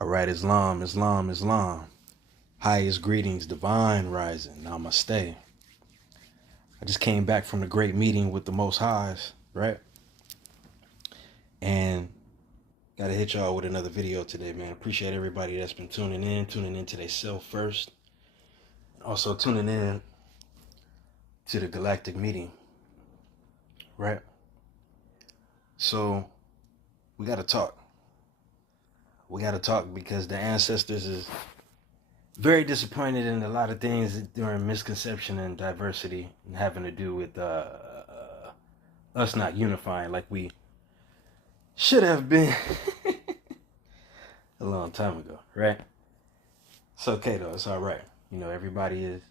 All right, Islam, Islam, Islam. Highest greetings, divine rising. Namaste. I just came back from the great meeting with the Most Highs, right? And got to hit y'all with another video today, man. Appreciate everybody that's been tuning in to themselves first. Also tuning in to the galactic meeting, right? So we got to talk. We got to talk because the ancestors is very disappointed in a lot of things during misconception and diversity and having to do with us not unifying like we should have been a long time ago, right? It's okay though, it's all right. You know, everybody is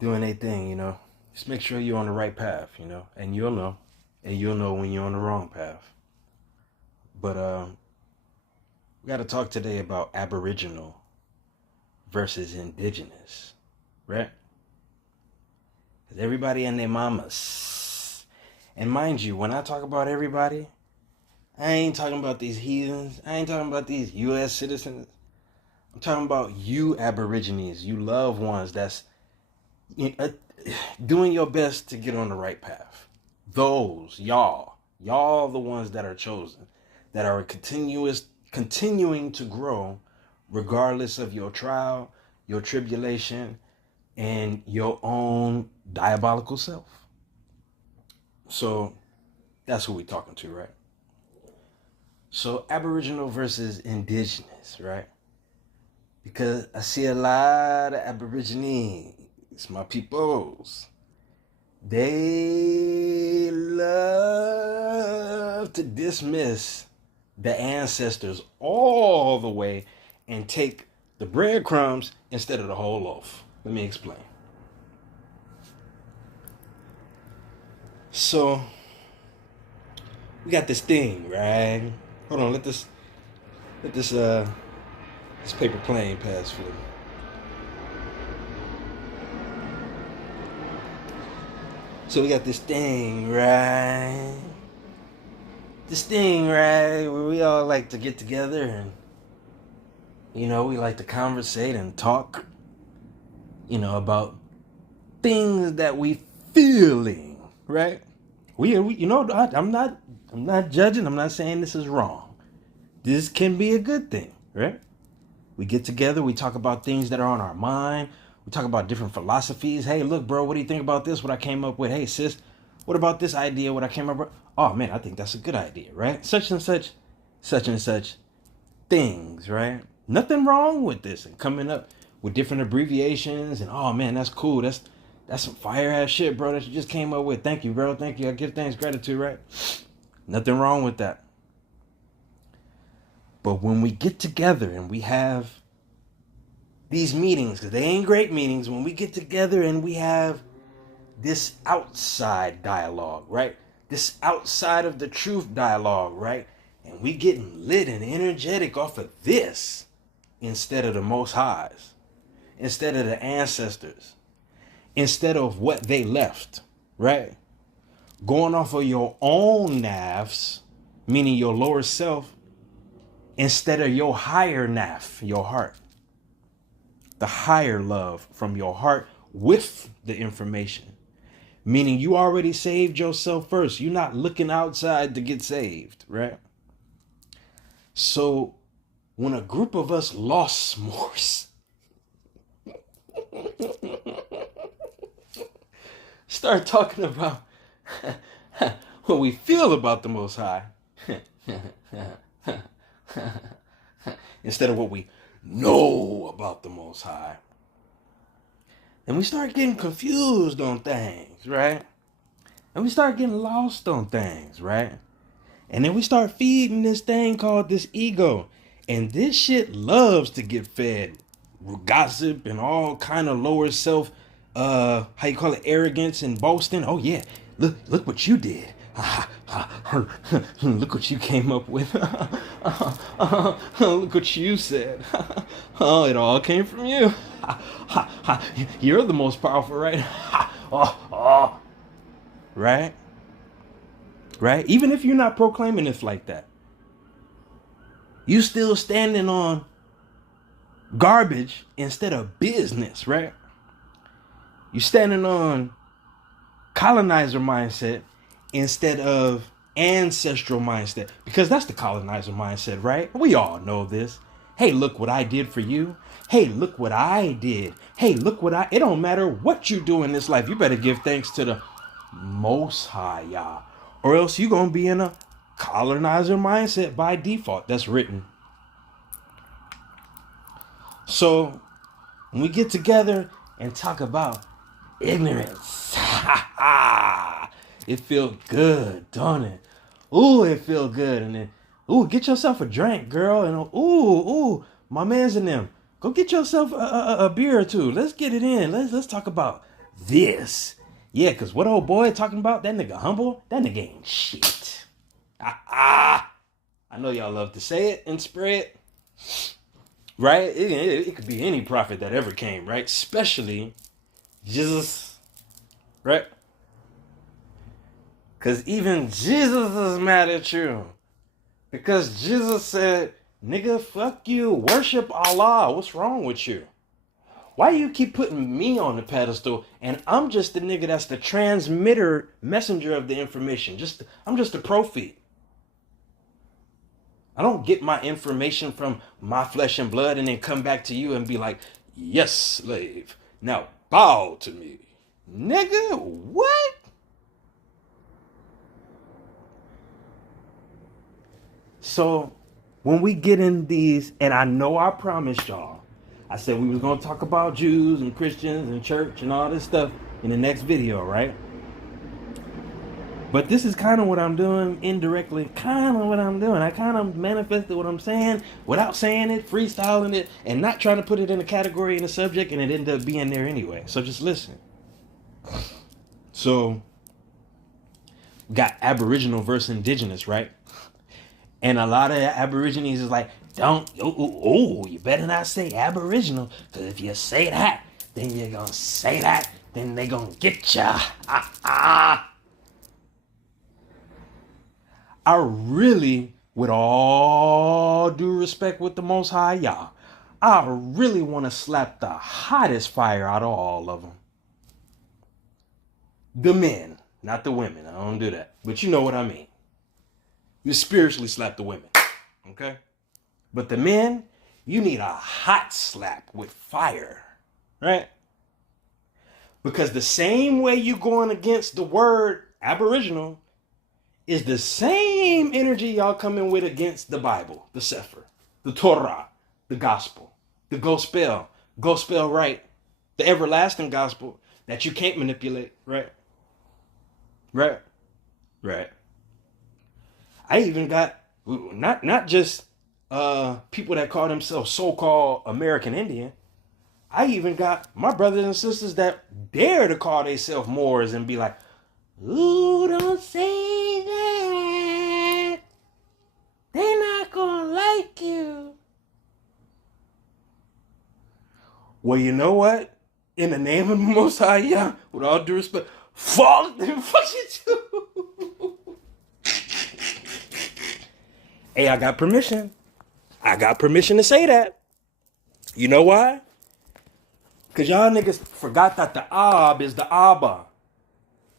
doing their thing, you know. Just make sure you're on the right path, you know, and you'll know when you're on the wrong path. But we got to talk today about aboriginal versus indigenous, right? Because everybody and their mamas. And mind you, when I talk about everybody, I ain't talking about these heathens. I ain't talking about these U.S. citizens. I'm talking about you aborigines, you loved ones that's doing your best to get on the right path. Those, y'all the ones that are chosen, that are continuing to grow regardless of your trial, your tribulation, and your own diabolical self. So that's who we're talking to, right? So aboriginal versus indigenous, right? Because I see a lot of aborigines, my peoples. They love to dismiss the ancestors all the way and take the breadcrumbs instead of the whole loaf. Let me explain. So we got this thing, right? Hold on, let this paper plane pass for me. So we got this thing, right? This thing, right, where we all like to get together and, you know, we like to conversate and talk, you know, about things that we feeling, right? We you know, I'm not judging. I'm not saying this is wrong. This can be a good thing, right? We get together, we talk about things that are on our mind. We talk about different philosophies. Hey, look, bro, what do you think about this? What I came up with? Hey, sis, what about this idea? What I came up with? Oh, man, I think that's a good idea, right? Such and such things, right? Nothing wrong with this. And coming up with different abbreviations and, oh, man, that's cool. That's some fire ass shit, bro, that you just came up with. Thank you, bro. Thank you. I give thanks, gratitude, right? Nothing wrong with that. But when we get together and we have these meetings, because they ain't great meetings, when we get together and we have this outside dialogue, right? This outside of the truth dialogue, right? And we getting lit and energetic off of this instead of the Most Highs, instead of the ancestors, instead of what they left, right? Going off of your own nafs, meaning your lower self, instead of your higher naf, your heart. The higher love from your heart with the information. Meaning you already saved yourself first. You're not looking outside to get saved, right? So when a group of us lost s'mores start talking about what we feel about the Most High instead of what we know about the Most High, and we start getting confused on things, right? And we start getting lost on things, right? And then we start feeding this thing called this ego, and this shit loves to get fed gossip and all kind of lower self, how you call it, arrogance and boasting. Oh yeah, look what you did. Look what you came up with. Look what you said. Oh, it all came from you. You're the most powerful, right? Right? Right? Even if you're not proclaiming it like that. You still standing on garbage instead of business, right? You standing on colonizer mindset instead of ancestral mindset, because that's the colonizer mindset, right? We all know this. Hey, look what I did for you. Hey, look what I did. Hey, look what it don't matter what you do in this life. You better give thanks to the Most High, Yah, or else you're going to be in a colonizer mindset by default. That's written. So when we get together and talk about ignorance, it feels good, don't it? Ooh, it feels good. And then, ooh, get yourself a drink, girl. And ooh, my man's in them. Go get yourself a beer or two. Let's get it in. Let's talk about this. Yeah, because what old boy talking about? That nigga humble? That nigga ain't shit. I know y'all love to say it and spread. Right? It could be any prophet that ever came, right? Especially Jesus, right? Because even Jesus is mad at you. Because Jesus said, nigga, fuck you. Worship Allah. What's wrong with you? Why you keep putting me on the pedestal and I'm just the nigga that's the transmitter, messenger of the information. I'm just a prophet. I don't get my information from my flesh and blood and then come back to you and be like, yes, slave. Now bow to me. Nigga, what? So when we get in these, and I know I promised y'all, I said we was going to talk about Jews and Christians and church and all this stuff in the next video, right? But this is kind of what I'm doing indirectly, kind of what I'm doing. I kind of manifested what I'm saying without saying it, freestyling it, and not trying to put it in a category in a subject, and it ended up being there anyway. So just listen. So, got Aboriginal versus Indigenous, right? And a lot of Aborigines is like, you better not say Aboriginal, because if you say that, then you're going to say that, then they going to get ya. I really, with all due respect with the Most High Yah, I really want to slap the hottest fire out of all of them. The men, not the women. I don't do that. But you know what I mean. You spiritually slap the women, okay? But the men, you need a hot slap with fire, right? Because the same way you going against the word Aboriginal is the same energy y'all coming with against the Bible, the Sefer, the Torah, the gospel, the gospel right, the everlasting gospel that you can't manipulate, right? I even got not just people that call themselves so-called American Indian. I even got my brothers and sisters that dare to call themselves Moors and be like, ooh, don't say that. They're not gonna like you. Well, you know what? In the name of the Most High, yeah, with all due respect, fuck them, fuck you too. Hey, I got permission. I got permission to say that. You know why? Because y'all niggas forgot that the Ab is the Abba.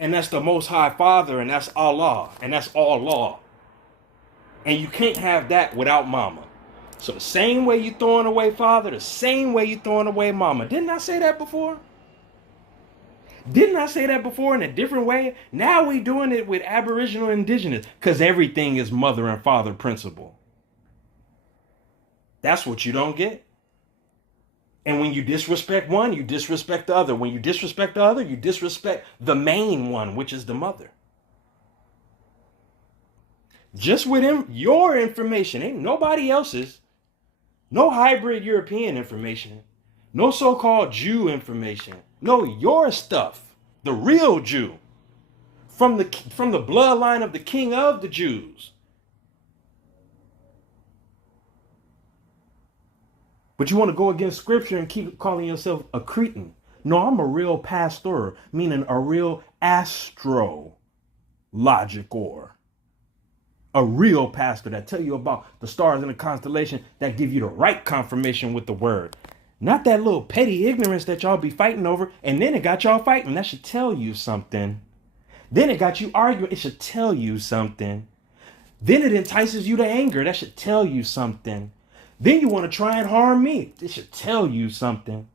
And that's the Most High Father, and that's Allah, and that's all law. And you can't have that without mama. So the same way you throwing away father, the same way you throwing away mama. Didn't I say that before? Didn't I say that before in a different way? Now we doing it with Aboriginal Indigenous, because everything is mother and father principle. That's what you don't get. And when you disrespect one, you disrespect the other. When you disrespect the other, you disrespect the main one, which is the mother. Just with your information, ain't nobody else's. No hybrid European information. No so-called Jew information. No, your stuff. The real Jew. From the bloodline of the king of the Jews. But you want to go against scripture and keep calling yourself a Cretan. No, I'm a real pastor, meaning a real astrological. A real pastor that tell you about the stars and the constellation, that give you the right confirmation with the word. Not that little petty ignorance that y'all be fighting over. And then it got y'all fighting. That should tell you something. Then it got you arguing. It should tell you something. Then it entices you to anger. That should tell you something. Then you want to try and harm me. It should tell you something.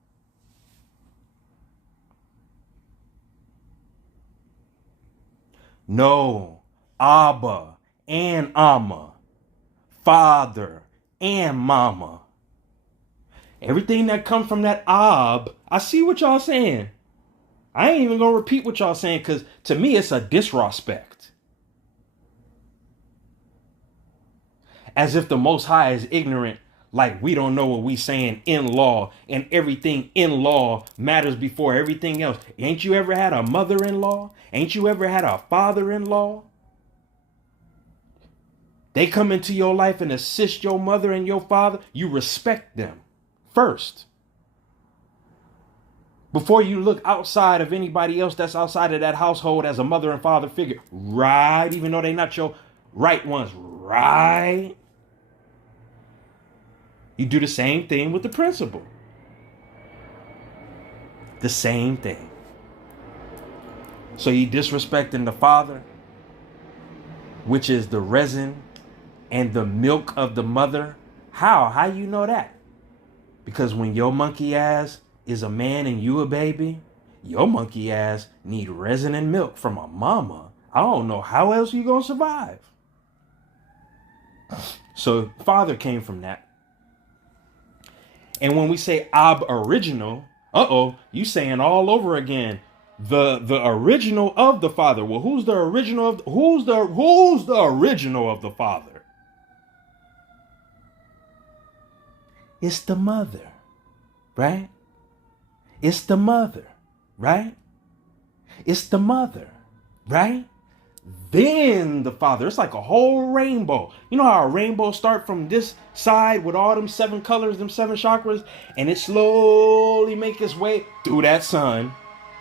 No, Abba and Amma, father and mama. Everything that comes from that Ab, I see what y'all saying. I ain't even gonna repeat what y'all saying, because to me it's a disrespect. As if the Most High is ignorant, like we don't know what we saying in law, and everything in law matters before everything else. Ain't you ever had a mother-in-law? Ain't you ever had a father-in-law? They come into your life and assist your mother and your father. You respect them first, before you look outside of anybody else that's outside of that household as a mother and father figure. Right? Even though they're not your right ones. Right? You do the same thing with the principal. The same thing. So you disrespecting the father, which is the resin and the milk of the mother. How you know that? Because when your monkey ass is a man and you a baby, your monkey ass need resin and milk from a mama. I don't know how else you gonna survive. So father came from that. And when we say aboriginal, you saying all over again the original of the father. Well, who's the original of who's the original of the father? It's the mother, right? It's the mother, right? It's the mother, right? Then the father. It's like a whole rainbow. You know how a rainbow start from this side with all them 7 colors, them 7 chakras, and it slowly make its way through that sun.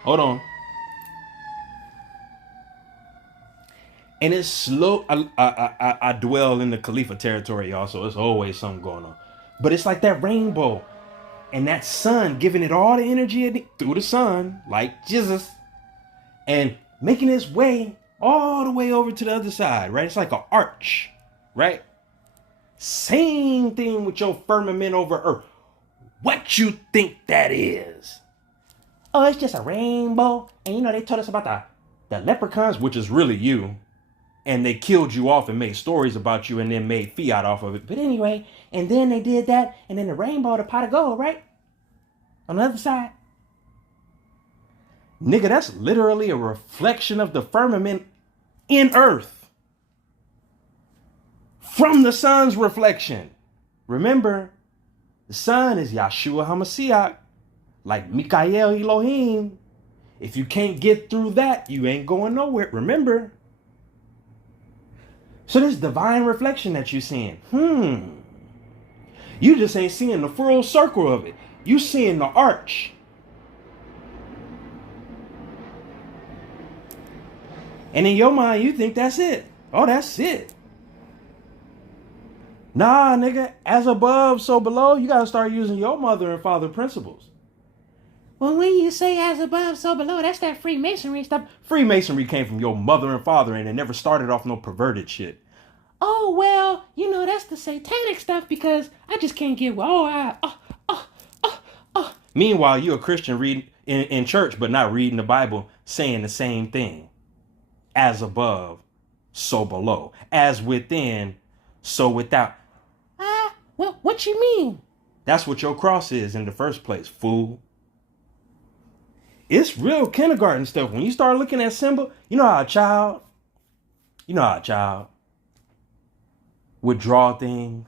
Hold on. And it's slow. I dwell in the Khalifa territory, y'all, so it's always something going on. But it's like that rainbow and that sun giving it all the energy through the sun, like Jesus, and making its way all the way over to the other side, right? It's like an arch, right? Same thing with your firmament over earth. What you think that is? Oh, it's just a rainbow. And you know, they told us about the leprechauns, which is really you. And they killed you off and made stories about you and then made fiat off of it. But anyway, and then they did that. And then the rainbow, the pot of gold, right? On the other side. Nigga, that's literally a reflection of the firmament in earth. From the sun's reflection. Remember, the sun is Yahshua HaMashiach. Like Mikael Elohim. If you can't get through that, you ain't going nowhere. Remember. So this divine reflection that you're seeing, you just ain't seeing the full circle of it. You seeing the arch. And in your mind, you think that's it. Oh, that's it. Nah, nigga, as above, so below, you gotta start using your mother and father principles. Well, when you say as above, so below, that's that Freemasonry stuff. Freemasonry came from your mother and father, and it never started off no perverted shit. Oh, well, you know, that's the satanic stuff because I just can't get, Meanwhile, you're a Christian reading in church, but not reading the Bible, saying the same thing. As above, so below. As within, so without. What you mean? That's what your cross is in the first place, fool. It's real kindergarten stuff. When you start looking at symbol, you know how a child would draw things,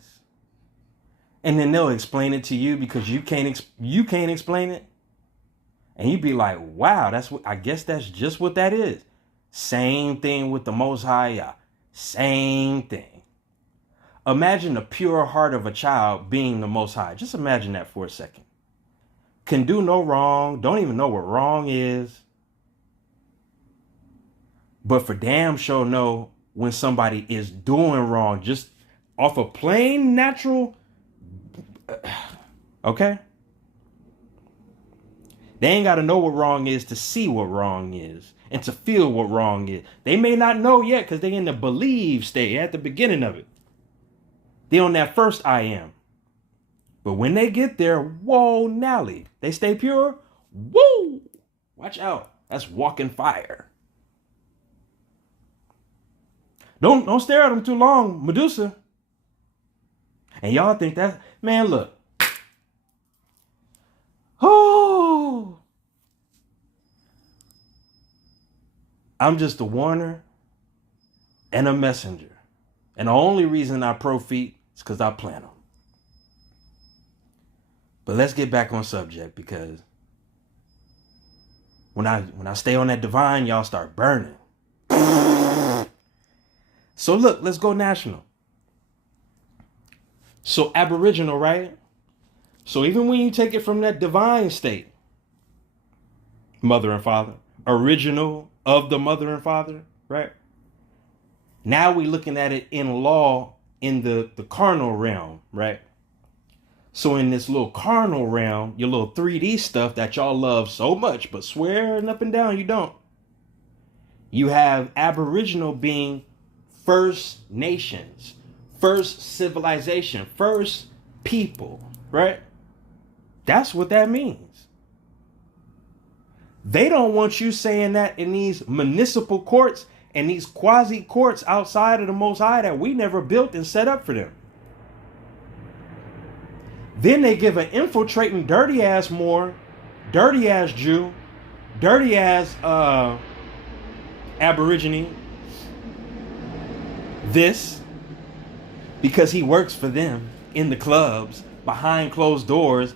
and then they'll explain it to you because you can't explain it, and you'd be like, "Wow, I guess that's just what that is." Same thing with the Most High. Same thing. Imagine the pure heart of a child being the Most High. Just imagine that for a second. Can do no wrong, don't even know what wrong is, but for damn sure know when somebody is doing wrong, just off a plain natural, okay? They ain't got to know what wrong is to see what wrong is and to feel what wrong is. They may not know yet because they in the believe state at the beginning of it. They on that first I am. But when they get there, whoa, Nally. They stay pure. Woo! Watch out. That's walking fire. Don't stare at them too long, Medusa. And y'all think that, man, look. Oh, I'm just a warner and a messenger. And the only reason I pro feet is because I plant them. But let's get back on subject, because when I stay on that divine, y'all start burning. So look, let's go national. So aboriginal, right? So even when you take it from that divine state, mother and father, original of the mother and father, right? Now we're looking at it in law in the carnal realm, right? So in this little carnal realm, your little 3D stuff that y'all love so much, but swearing up and down you don't. You have aboriginal being First Nations, first civilization, first people, right? That's what that means. They don't want you saying that in these municipal courts and these quasi courts outside of the Most High that we never built and set up for them. Then they give an infiltrating dirty ass Moor, dirty ass Jew, dirty ass Aborigine this because he works for them in the clubs behind closed doors.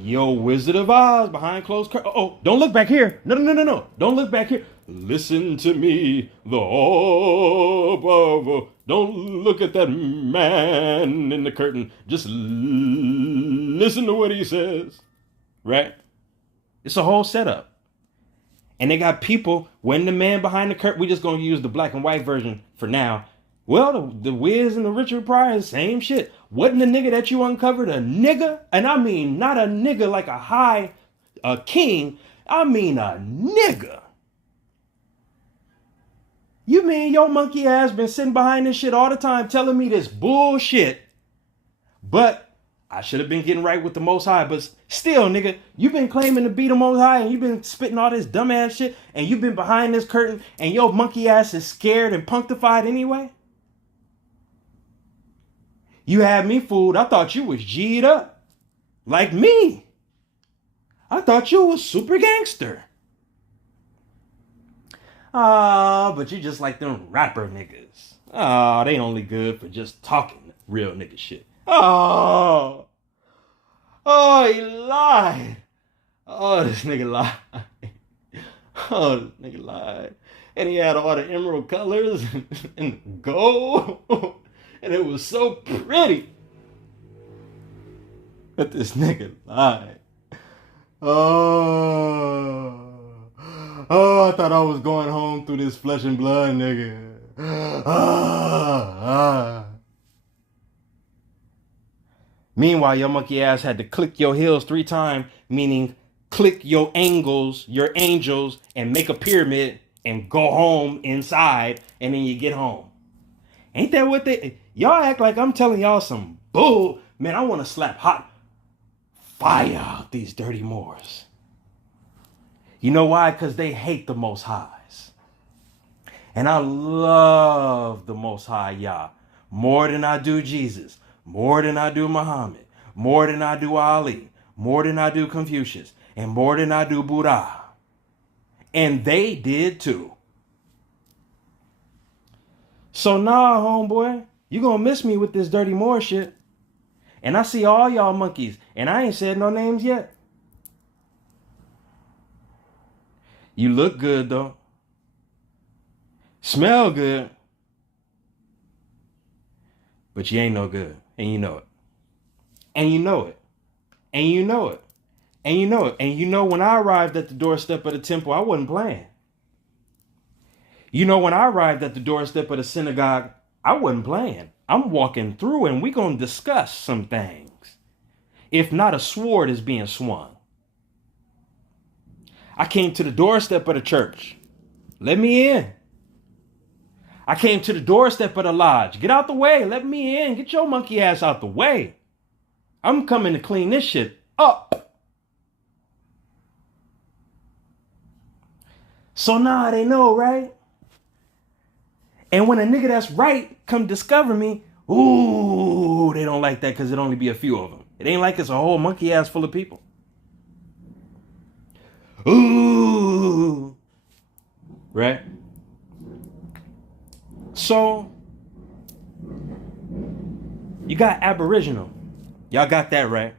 Yo, Wizard of Oz behind closed curtains. Oh, don't look back here. No. Don't look back here. Listen to me, the above. Don't look at that man in the curtain. Just listen to what he says. Right? It's a whole setup. And they got people, when the man behind the curtain, we're just going to use the black and white version for now. Well, the Wiz and the Richard Pryor, same shit. Wasn't the nigga that you uncovered a nigga? And I mean not a nigga like a king. I mean a nigga. You mean your monkey ass been sitting behind this shit all the time telling me this bullshit. But I should have been getting right with the Most High. But still, nigga, you've been claiming to be the Most High and you've been spitting all this dumbass shit and you've been behind this curtain and your monkey ass is scared and punctified anyway? You had me fooled. I thought you was G'd up. Like me. I thought you was super gangster. But you just like them rapper niggas. They only good for just talking real nigga shit. Oh, he lied. Oh, this nigga lied. And he had all the emerald colors and gold. And it was so pretty. But this nigga lied. I thought I was going home through this flesh and blood, nigga. Meanwhile, your monkey ass had to click your heels 3 times, meaning click your angles, your angels, and make a pyramid and go home inside, and then you get home. Ain't that what y'all act like I'm telling y'all some bull. Man, I want to slap hot fire out these dirty Moors. You know why? Because they hate the Most Highs. And I love the Most High Yah more than I do Jesus, more than I do Muhammad, more than I do Ali, more than I do Confucius, and more than I do Buddha. And they did too. So nah, homeboy, you gonna miss me with this dirty Moor shit. And I see all y'all monkeys, and I ain't said no names yet. You look good, though. Smell good. But you ain't no good. And you know it. And you know it. And you know it. And you know it. And you know when I arrived at the doorstep of the temple, I wasn't playing. You know, when I arrived at the doorstep of the synagogue, I wasn't playing. I'm walking through and we're going to discuss some things. If not, a sword is being swung. I came to the doorstep of the church. Let me in. I came to the doorstep of the lodge. Get out the way. Let me in. Get your monkey ass out the way. I'm coming to clean this shit up. So now they know, right? And when a nigga that's right come discover me, ooh, they don't like that because it only be a few of them. It ain't like it's a whole monkey ass full of people. Ooh. Right? So, you got Aboriginal. Y'all got that right.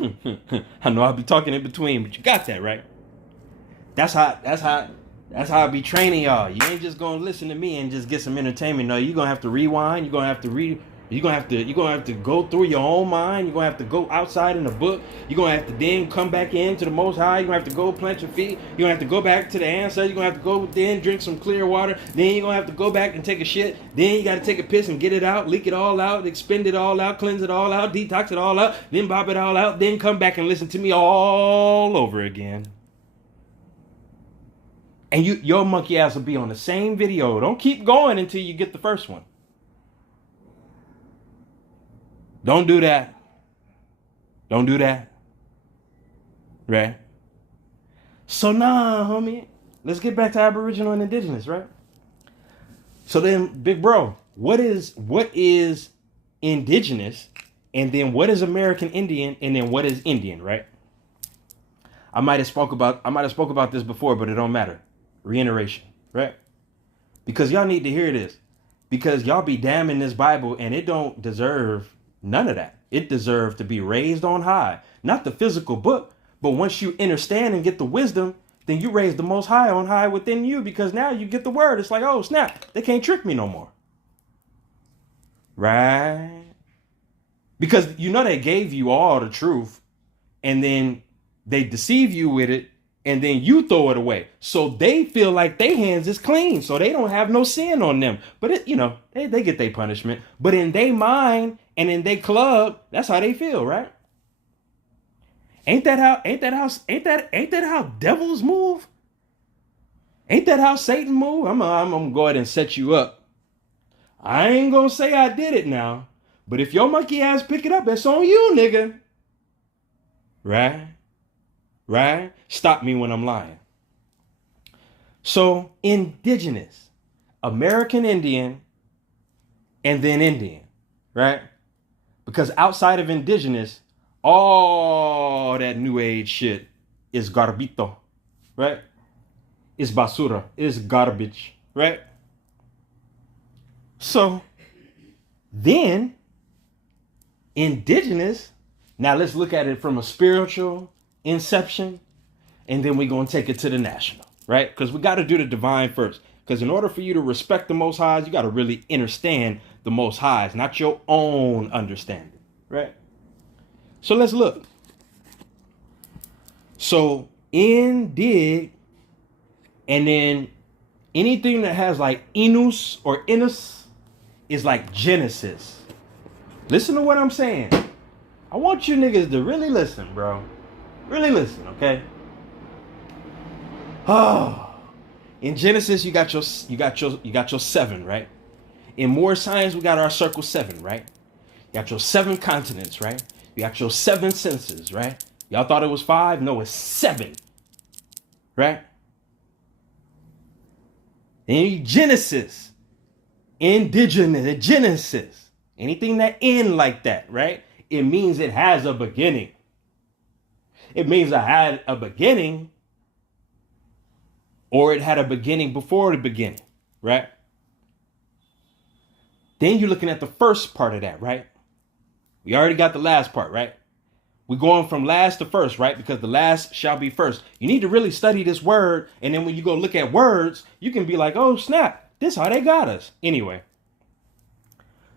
I know I'll be talking in between, but you got that right. That's how I be training y'all. You ain't just gonna listen to me and just get some entertainment. No, you're gonna have to rewind. You're gonna have to go through your own mind. You're gonna have to go outside in the book. You're gonna have to then come back into the Most High. You're gonna have to go plant your feet. You're gonna have to go back to the answer. You're gonna have to go then drink some clear water. Then you're gonna have to go back and take a shit. Then you gotta take a piss and get it out, leak it all out, expend it all out, cleanse it all out, detox it all out, then bop it all out, then come back and listen to me all over again. And your monkey ass will be on the same video. Don't keep going until you get the first one. Don't do that. Don't do that. Right? So now, homie, let's get back to Aboriginal and Indigenous, right? So then, big bro, what is Indigenous? And then what is American Indian? And then what is Indian, right? I might have spoke about this before, but it don't matter. Reiteration, right? Because y'all need to hear this. Because y'all be damning this Bible and it don't deserve none of that. It deserves to be raised on high. Not the physical book, but once you understand and get the wisdom, then you raise the Most High on high within you, because now you get the word. It's like, oh, snap. They can't trick me no more. Right? Because you know they gave you all the truth and then they deceive you with it. And then you throw it away. So they feel like their hands is clean. So they don't have no sin on them. But they get their punishment. But in their mind and in their club, that's how they feel, right? Ain't that how devils move? Ain't that how Satan move? I'm gonna go ahead and set you up. I ain't gonna say I did it now. But if your monkey ass pick it up, it's on you, nigga. Right? Right? Stop me when I'm lying. So, Indigenous, American Indian, and then Indian, right? Because outside of Indigenous, all that New Age shit is garbito, right? It's basura, it's garbage, right? So, then, Indigenous, now let's look at it from a spiritual inception, and then we're going to take it to the national, right? Because we got to do the divine first. Because in order for you to respect the Most Highs, you got to really understand the Most Highs, not your own understanding, right? So let's look. So indig, and then anything that has like inus or inus is like Genesis. Listen to what I'm saying. I want you niggas to really listen, bro. Really listen, okay? Oh, in Genesis you got your 7, right? In more science we got our circle 7, right? You got your 7 continents, right? You got your 7 senses, right? Y'all thought it was 5? No, it's 7, right? In Genesis, indigenous, Genesis, anything that end like that, right? It means it has a beginning. It means I had a beginning, or it had a beginning before the beginning, right? Then you're looking at the first part of that, right? We already got the last part, right? We're going from last to first, right? Because the last shall be first. You need to really study this word, and then when you go look at words, you can be like, oh, snap, this how they got us. Anyway,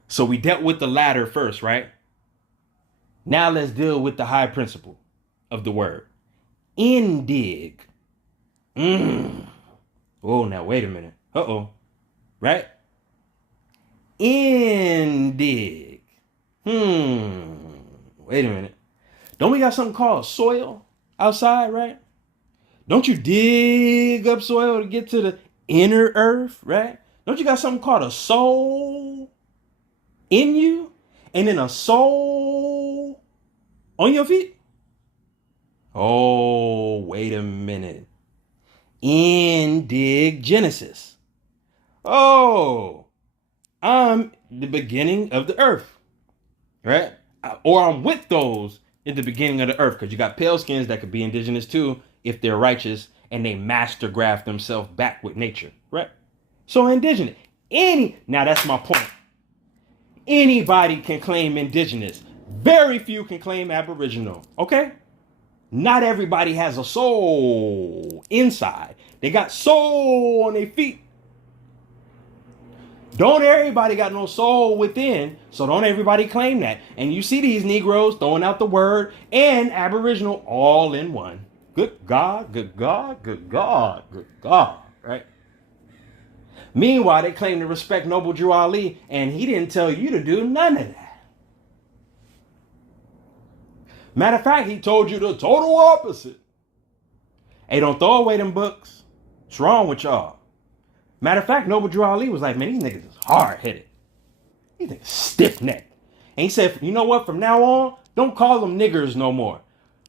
so we dealt with the latter first, right? Now let's deal with the high principle of the word. Indig. Oh, now wait a minute. Uh-oh. Right? Indig. Wait a minute. Don't we got something called soil outside, right? Don't you dig up soil to get to the inner earth, right? Don't you got something called a soul in you? And then a soul on your feet? Oh, wait a minute. Indigenesis. Oh, I'm the beginning of the earth, right? Or I'm with those in the beginning of the earth, because you got pale skins that could be indigenous too if they're righteous and they master graft themselves back with nature, right? So indigenous. Now that's my point. Anybody can claim indigenous. Very few can claim aboriginal, okay? Not everybody has a soul inside. They got soul on their feet. Don't everybody got no soul within, so don't everybody claim that. And you see these Negroes throwing out the word and aboriginal all in one. Good God, good God, good God, good God, right? Meanwhile, they claim to respect Noble Drew Ali, and he didn't tell you to do none of that. Matter of fact, he told you the total opposite. Hey, don't throw away them books. What's wrong with y'all? Matter of fact, Noble Drew Ali was like, man, these niggas is hard-headed. These niggas stiff-necked. And he said, you know what? From now on, don't call them niggers no more.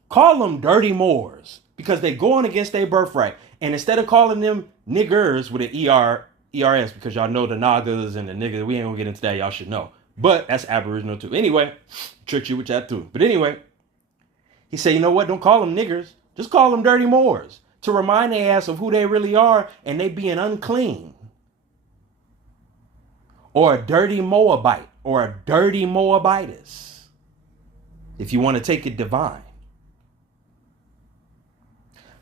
Call them dirty Moors, because they going against their birthright. And instead of calling them niggers with an ERS, because y'all know the Nagas and the niggas, we ain't gonna get into that, y'all should know. But that's aboriginal too. Anyway, trick you with that too. But anyway, he said, you know what? Don't call them niggers. Just call them dirty Moors, to remind their ass of who they really are, and they being unclean. Or a dirty Moabite, or a dirty Moabitess, if you want to take it divine.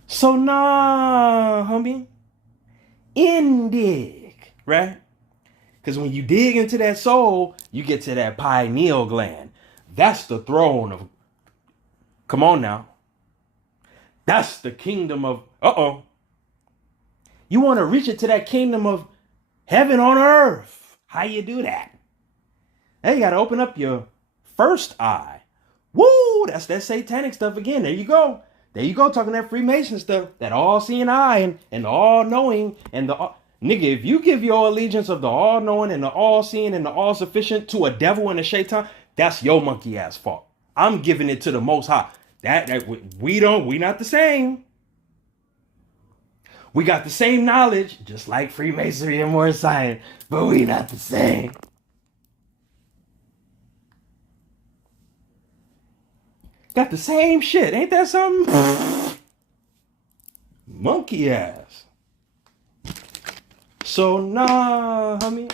So nah, homie, indig, right? Because when you dig into that soul, you get to that pineal gland. That's the throne of, come on now. That's the kingdom of, You want to reach it to that kingdom of heaven on earth. How you do that? Hey, you got to open up your first eye. Woo, that's that satanic stuff again. There you go. There you go, talking that Freemason stuff, that all-seeing eye and the all-knowing and the... Nigga, if you give your allegiance of the all-knowing and the all-seeing and the all-sufficient to a devil and a shaitan, that's your monkey-ass fault. I'm giving it to the Most High. We not the same. We got the same knowledge, just like Freemasonry and more science, but we not the same. Got the same shit. Ain't that something? Monkey ass. So nah, homie.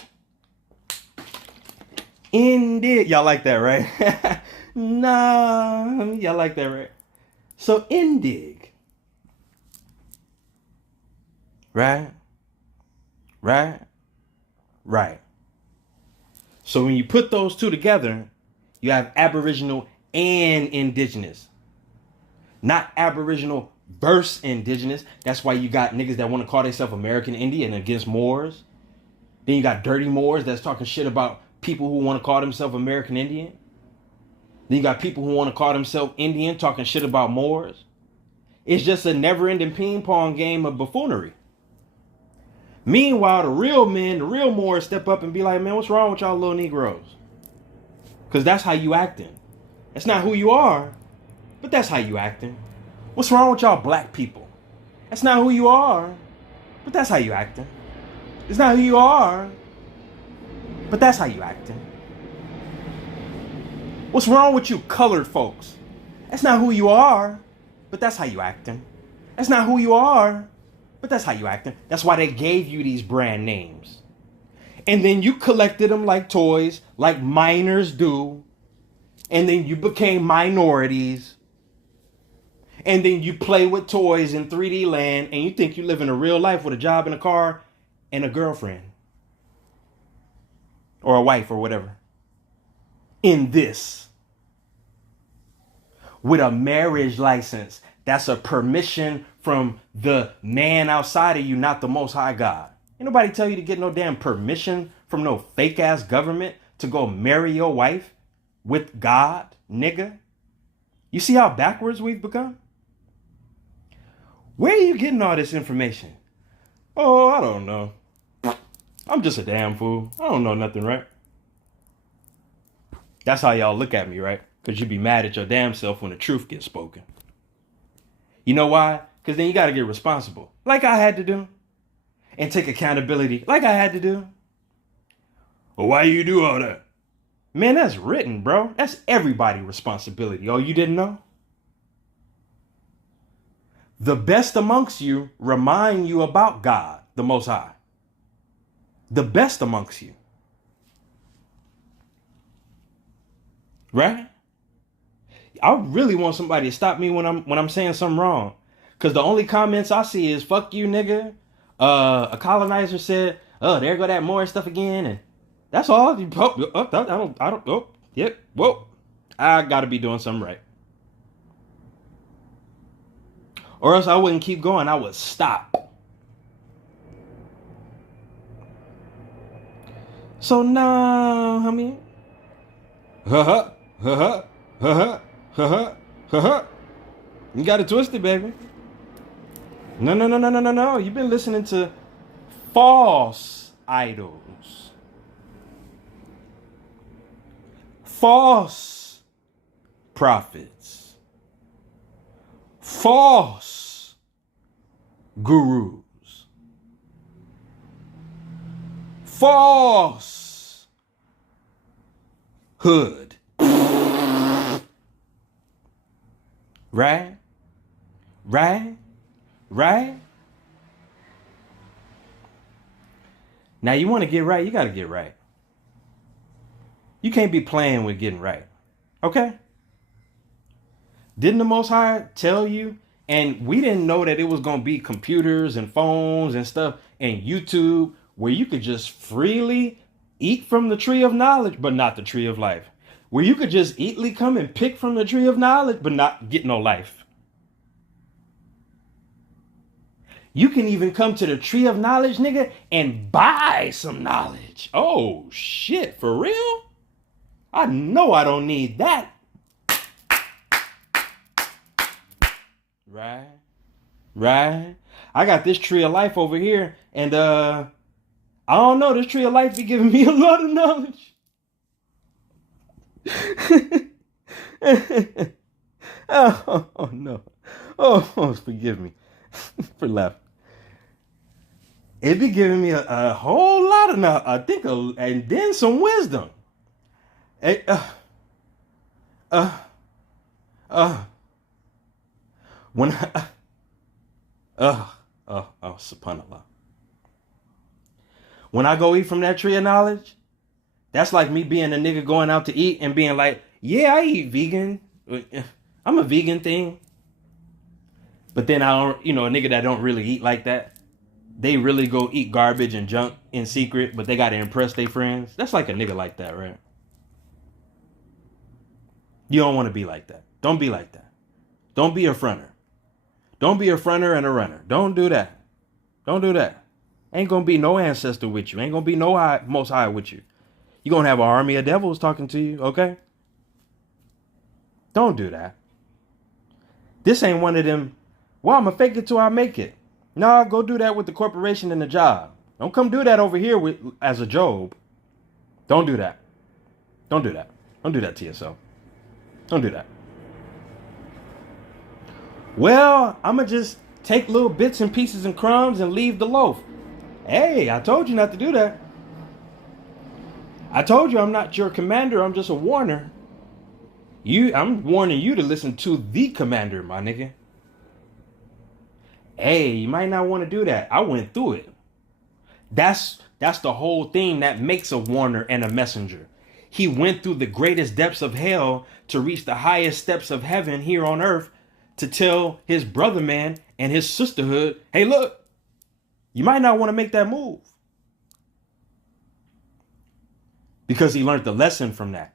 Indeed. Y'all like that, right? Nah, homie. Y'all like that, right? So indig. Right? So when you put those two together, you have aboriginal and indigenous. Not aboriginal versus indigenous. That's why you got niggas that want to call themselves American Indian against Moors. Then you got dirty Moors that's talking shit about people who want to call themselves American Indian. Then you got people who want to call themselves Indian talking shit about Moors. It's just a never-ending ping-pong game of buffoonery. Meanwhile, the real men, the real Moors step up and be like, man, what's wrong with y'all little Negroes? Because that's how you acting. That's not who you are, but that's how you acting. What's wrong with y'all black people? That's not who you are, but that's how you acting. It's not who you are, but that's how you acting. What's wrong with you colored folks? That's not who you are, but that's how you acting. That's not who you are, but that's how you acting. That's why they gave you these brand names. And then you collected them like toys, like minors do. And then you became minorities. And then you play with toys in 3D land, and you think you live in a real life with a job and a car and a girlfriend. Or a wife or whatever. In this. With a marriage license. That's a permission from the man outside of you, not the Most High God. Ain't nobody tell you to get no damn permission from no fake ass government to go marry your wife with God, nigga. You see how backwards we've become? Where are you getting all this information? Oh, I don't know. I'm just a damn fool. I don't know nothing, right? That's how y'all look at me, right? Because you be mad at your damn self when the truth gets spoken. You know why? Because then you got to get responsible, like I had to do, and take accountability, like I had to do. Well, why you do all that? Man, that's written, bro. That's everybody's responsibility. Oh, you didn't know? The best amongst you remind you about God, the Most High. The best amongst you. Right? I really want somebody to stop me when I'm saying something wrong. Because the only comments I see is, fuck you, nigga. A colonizer said, oh, there go that Moorish stuff again. And that's all. Yep. Whoa. I got to be doing something right. Or else I wouldn't keep going. I would stop. So now, homie. You got it twisted, baby. No. You've been listening to false idols. False prophets. False gurus. False hood. Right? Now you want to get right, you got to get right. You can't be playing with getting right. Okay? Didn't the Most High tell you? And we didn't know that it was going to be computers and phones and stuff and YouTube where you could just freely eat from the tree of knowledge, but not the tree of life. Where you could just easily come and pick from the tree of knowledge, but not get no life. You can even come to the tree of knowledge, nigga, and buy some knowledge. Oh, shit, for real? I know I don't need that. Right. I got this tree of life over here, and I don't know, this tree of life be giving me a lot of knowledge. Oh no. Oh, forgive me for laughing. It be giving me a whole lot of knowledge, I think, and then some wisdom. When subhanallah. When I go eat from that tree of knowledge, that's like me being a nigga going out to eat and being like, yeah, I eat vegan. I'm a vegan thing. But then I don't, a nigga that don't really eat like that. They really go eat garbage and junk in secret, but they got to impress their friends. That's like a nigga like that, right? You don't want to be like that. Don't be like that. Don't be a fronter. Don't be a fronter and a runner. Don't do that. Don't do that. Ain't going to be no ancestor with you. Ain't going to be no most high with you. You're going to have an army of devils talking to you, okay? Don't do that. This ain't one of them, well, I'm going to fake it till I make it. Nah, go do that with the corporation and the job. Don't come do that over here as a Job. Don't do that. Don't do that. Don't do that to yourself. Don't do that. Well, I'm going to just take little bits and pieces and crumbs and leave the loaf. Hey, I told you not to do that. I told you I'm not your commander. I'm just a warner. I'm warning you to listen to the commander, my nigga. Hey, you might not want to do that. I went through it. That's the whole thing that makes a warner and a messenger. He went through the greatest depths of hell to reach the highest steps of heaven here on earth to tell his brother man and his sisterhood, hey, look, you might not want to make that move. Because he learned the lesson from that.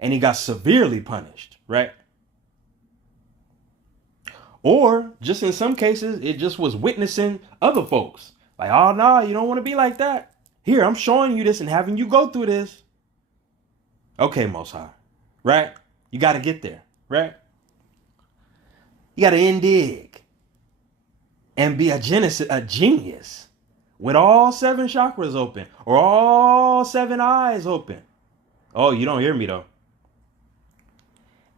And he got severely punished, right? Or just in some cases, it just was witnessing other folks Like, oh no, you don't want to be like that. Here, I'm showing you this and having you go through this. Okay, Most High, right? You got to get there, right? You got to indig and be a genius with all 7 chakras open or all 7 eyes open. Oh, you don't hear me though.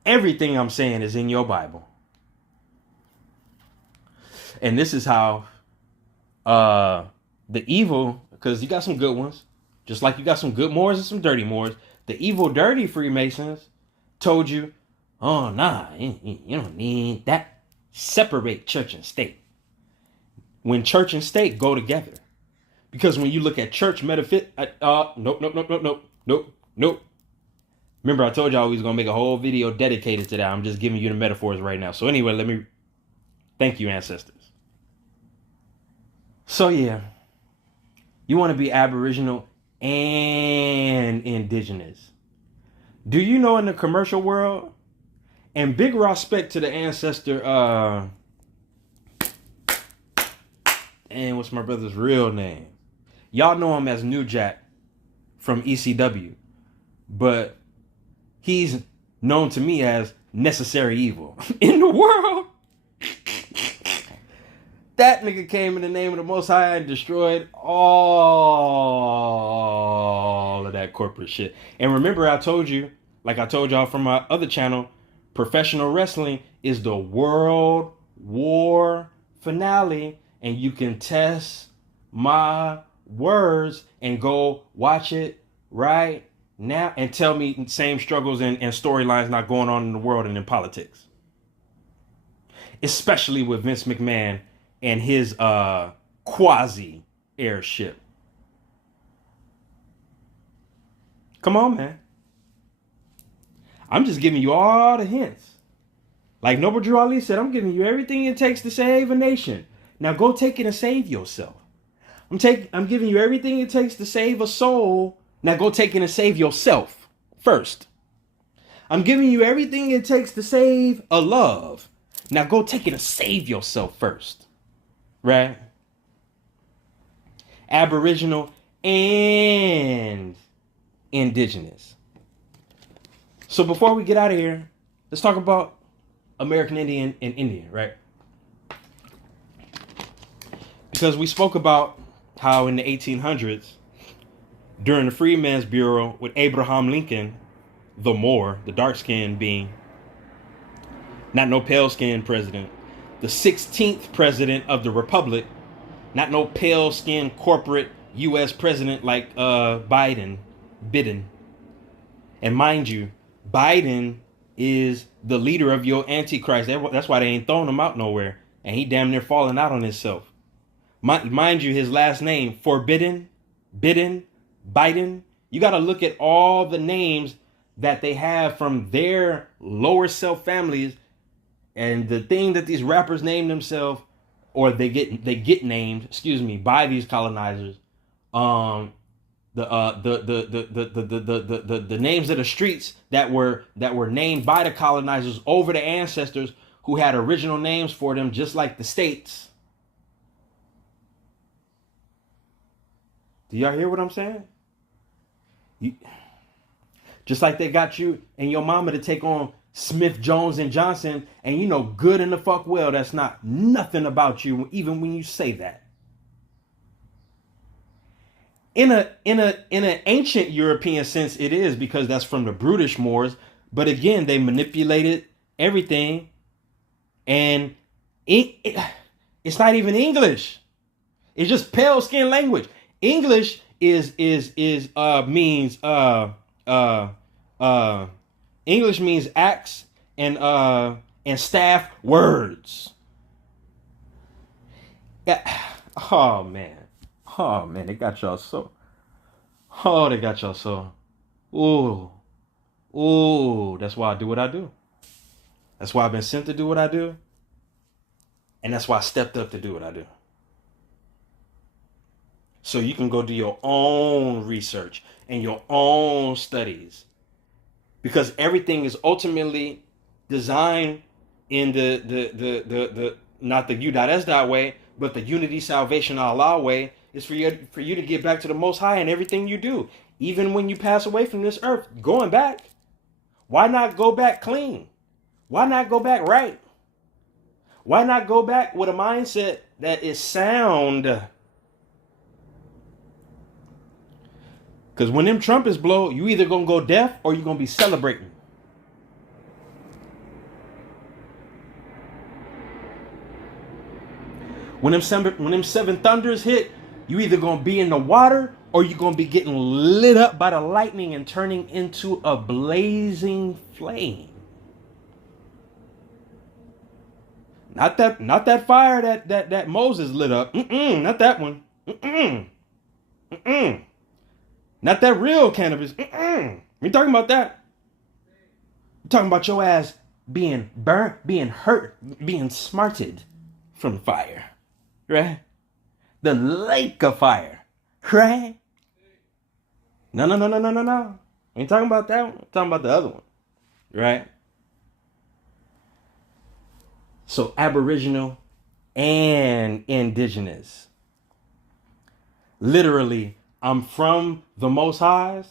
Everything I'm saying is in your Bible. And this is how the evil, because you got some good ones, just like you got some good Moors and some dirty Moors. The evil, dirty Freemasons told you, oh, nah, you don't need that. Separate church and state. When church and state go together. Because when you look at church nope. Remember, I told y'all we was going to make a whole video dedicated to that. I'm just giving you the metaphors right now. So anyway, let me thank you, ancestors. So yeah, you want to be Aboriginal and Indigenous. Do you know in the commercial world, and big respect to the ancestor, and what's my brother's real name? Y'all know him as New Jack from ECW, but he's known to me as Necessary Evil in the world. That nigga came in the name of the Most High and destroyed all of that corporate shit. And remember, I told you, like I told y'all from my other channel, professional wrestling is the World War finale. And you can test my words and go watch it right now and tell me same struggles and storylines not going on in the world and in politics. Especially with Vince McMahon and his quasi airship. Come on, man. I'm just giving you all the hints. Like Noble Drew Ali said, I'm giving you everything it takes to save a nation. Now go take it and save yourself. I'm giving you everything it takes to save a soul. Now go take it and save yourself first. I'm giving you everything it takes to save a love. Now go take it and save yourself first. Right? Aboriginal and Indigenous. So before we get out of here, let's talk about American Indian and Indian, right? Because we spoke about how in the 1800s, during the Freedmen's Bureau with Abraham Lincoln, the Moor, the dark-skinned being, not no pale-skinned president, the 16th president of the Republic, not no pale-skinned corporate U.S. president like Biden. And mind you, Biden is the leader of your Antichrist. That's why they ain't throwing him out nowhere. And he damn near falling out on himself. Mind you, his last name, Biden. You got to look at all the names that they have from their lower self families. And the thing that these rappers name themselves, or they get named, by these colonizers, the names of the streets that were named by the colonizers over the ancestors who had original names for them, just like the states. Do y'all hear what I'm saying? Just like they got you and your mama to take on Smith, Jones, and Johnson, and you know good in the fuck well that's not nothing about you, even when you say that. In an ancient European sense, it is, because that's from the brutish Moors. But again, they manipulated everything, and it's not even English. It's just pale skin language. English means English means acts and staff words. Yeah. Oh man, they got y'all so. Oh, they got y'all so. Ooh. That's why I do what I do. That's why I've been sent to do what I do, and that's why I stepped up to do what I do. So you can go do your own research and your own studies. Because everything is ultimately designed in the not the U.S. way, But the unity, salvation, Allah way is for you to get back to the Most High in everything you do. Even when you pass away from this earth, going back. Why not go back clean? Why not go back right? Why not go back with a mindset that is sound? Because when them trumpets blow, you either going to go deaf or you're going to be celebrating. When them seven thunders hit, you either going to be in the water or you're going to be getting lit up by the lightning and turning into a blazing flame. Not that fire that Moses lit up. Not that one. Not that real cannabis. We talking about that. We're talking about your ass being burnt, being hurt, being smarted from fire. Right? The lake of fire. Right? No. Ain't talking about that one. I'm talking about the other one. Right? So aboriginal and indigenous. Literally, I'm from the Most Highs.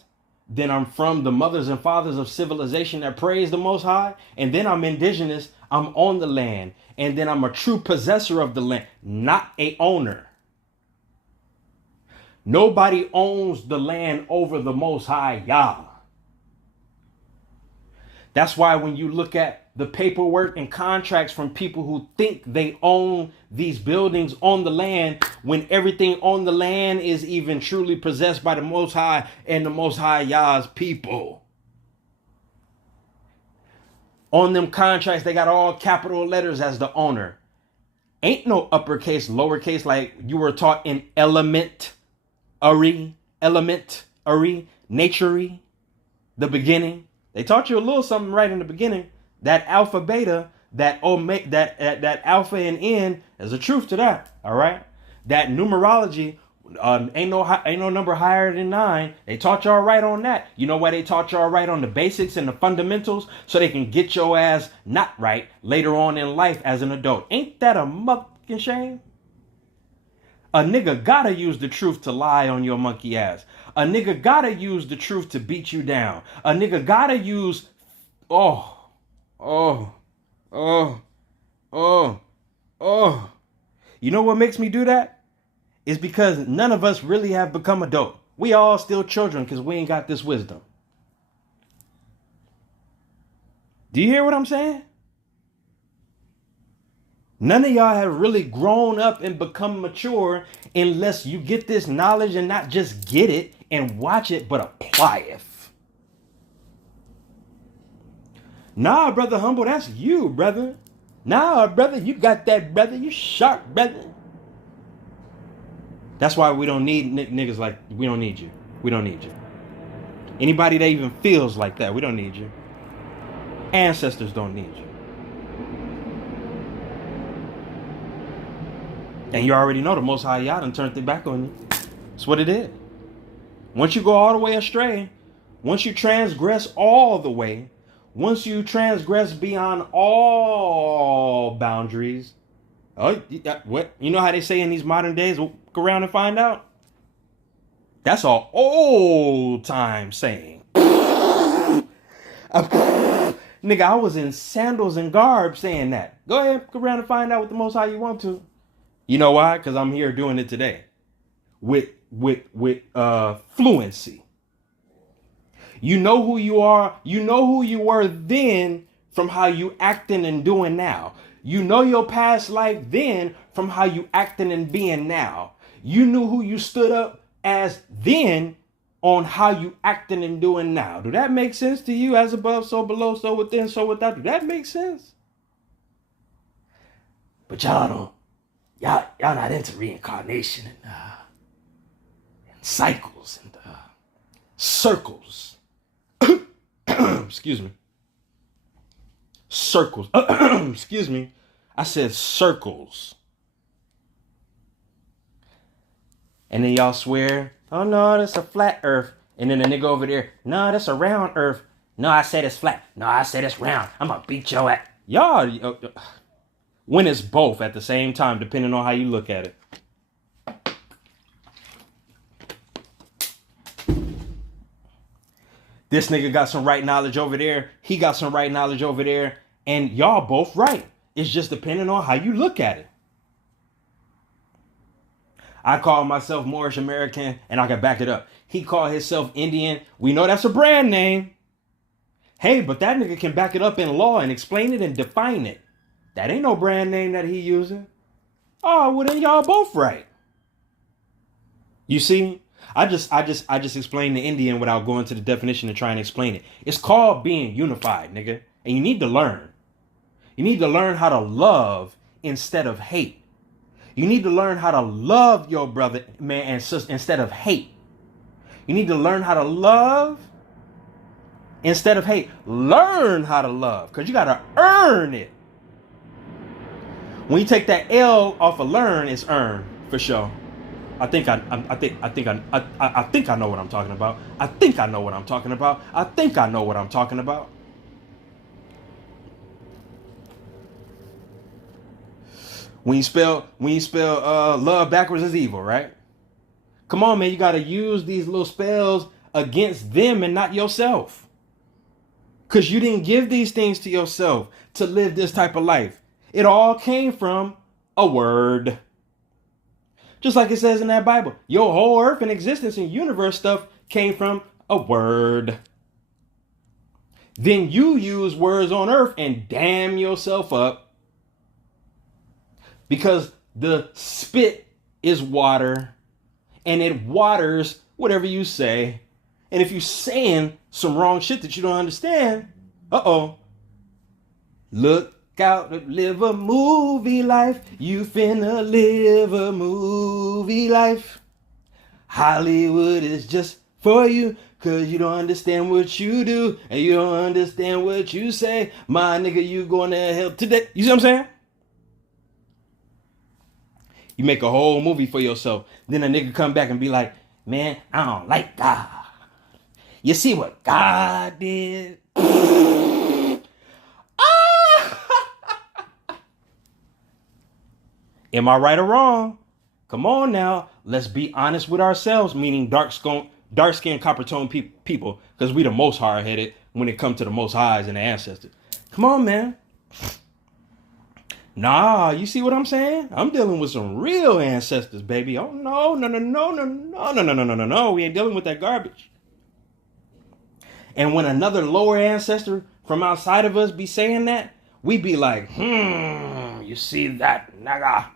Then I'm from the mothers and fathers of civilization that praise the Most High. And then I'm indigenous. I'm on the land. And then I'm a true possessor of the land, not a owner. Nobody owns the land over the Most High Yah. That's why when you look at the paperwork and contracts from people who think they own these buildings on the land, when everything on the land is even truly possessed by the Most High and the Most High Yah's people. On them contracts, they got all capital letters as the owner. Ain't no uppercase, lowercase like you were taught in elementary, nature, the beginning. They taught you a little something right in the beginning. That alpha, beta, that alpha and N, there's a truth to that. All right. That numerology, ain't no number higher than 9. They taught y'all right on that. You know why they taught y'all right on the basics and the fundamentals? So they can get your ass not right later on in life as an adult. Ain't that a motherfucking shame? A nigga gotta use the truth to lie on your monkey ass. A nigga gotta use the truth to beat you down. A nigga gotta use, You know what makes me do that? Is because none of us really have become adult. We all still children because we ain't got this wisdom. Do you hear what I'm saying? None of y'all have really grown up and become mature unless you get this knowledge and not just get it and watch it, but apply it. Nah, brother Humble, that's you, brother. Nah, brother, you got that, brother. You sharp, brother. That's why we don't need niggas like, we don't need you. We don't need you. Anybody that even feels like that, we don't need you. Ancestors don't need you. And you already know the Most High Yah done turned it back on you. That's what it is. Once you go all the way astray, once you transgress all the way, once you transgress beyond all boundaries, what? You know how they say in these modern days, go around and find out? That's all old time saying. Nigga, I was in sandals and garb saying that. Go ahead, go around and find out what the Most High you want to. You know why? Because I'm here doing it today with fluency. You know who you are. You know who you were then from how you acting and doing now. You know your past life then from how you acting and being now. You knew who you stood up as then on how you acting and doing now. Do that make sense to you? As above, so below, so within, so without. Do that make sense? But y'all don't. Y'all not into reincarnation and cycles and circles. Excuse me. Circles. Excuse me. I said circles. And then y'all swear, oh no, that's a flat earth. And then the nigga over there, no, that's a round earth. No, I said it's flat. No, I said it's round. I'm gonna beat your ass. Y'all, when it's both at the same time, depending on how you look at it. This nigga got some right knowledge over there. He got some right knowledge over there. And y'all both right. It's just depending on how you look at it. I call myself Moorish American, and I can back it up. He called himself Indian. We know that's a brand name. Hey, but that nigga can back it up in law and explain it and define it. That ain't no brand name that he using. Oh, well then y'all both right. You see? I just explained the Indian without going to the definition and trying to explain it. It's called being unified, nigga. And you need to learn. You need to learn how to love instead of hate. You need to learn how to love your brother, man, and sister instead of hate. You need to learn how to love instead of hate. Learn how to love, because you got to earn it. When you take that L off of learn, it's earn for sure. I think I know what I'm talking about. I think I know what I'm talking about. I think I know what I'm talking about. When you spell love backwards is evil, right? Come on, man, you got to use these little spells against them and not yourself. Because you didn't give these things to yourself to live this type of life. It all came from a word. Just like it says in that Bible, your whole earth and existence and universe stuff came from a word. Then you use words on earth and damn yourself up. Because the spit is water and it waters whatever you say. And if you're saying some wrong shit that you don't understand, look out, live a movie life. You finna live a movie life. Hollywood is just for you, cause you don't understand what you do and you don't understand what you say. My nigga, you going to hell today. You see what I'm saying? You make a whole movie for yourself. Then a nigga come back and be like, man, I don't like God. You see what God did? Am I right or wrong? Come on now. Let's be honest with ourselves, meaning dark-skinned, copper-toned people, because we the most hard-headed when it comes to the most highs and the ancestors. Come on, man. Nah, you see what I'm saying? I'm dealing with some real ancestors, baby. Oh, no. We ain't dealing with that garbage. And when another lower ancestor from outside of us be saying that, we be like, you see that, nigga?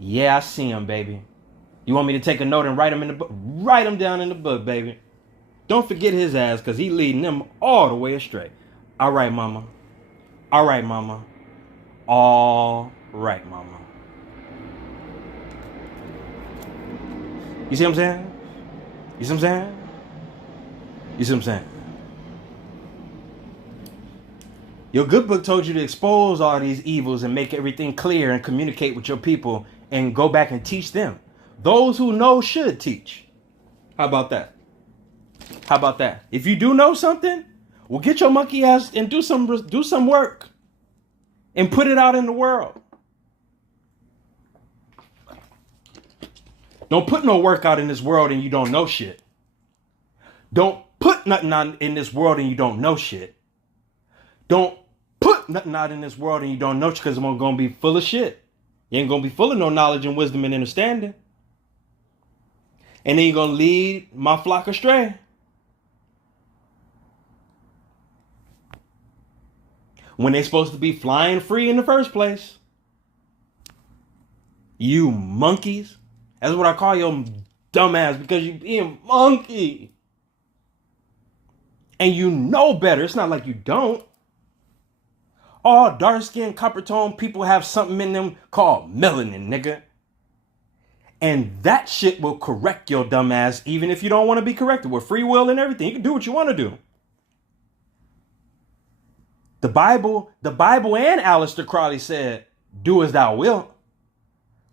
Yeah, I see him, baby. You want me to take a note and write him in the book? Write him down in the book, baby. Don't forget his ass, because he leading them all the way astray. All right, mama. All right, mama. All right, mama. You see what I'm saying? You see what I'm saying? You see what I'm saying? Your good book told you to expose all these evils and make everything clear and communicate with your people and go back and teach them. Those who know should teach. How about that? How about that? If you do know something, well, get your monkey ass and do some work. And put it out in the world. Don't put no work out in this world and you don't know shit. Don't put nothing out in this world and you don't know shit. Don't put nothing out in this world and you don't know shit, because I'm going to be full of shit. You ain't going to be full of no knowledge and wisdom and understanding. And then you're going to lead my flock astray. When they're supposed to be flying free in the first place. You monkeys. That's what I call your dumbass, because you being monkey. And you know better. It's not like you don't. All dark-skinned, copper-toned people have something in them called melanin, nigga. And that shit will correct your dumbass, even if you don't want to be corrected. With free will and everything, you can do what you want to do. The Bible and Aleister Crowley said, do as thou wilt.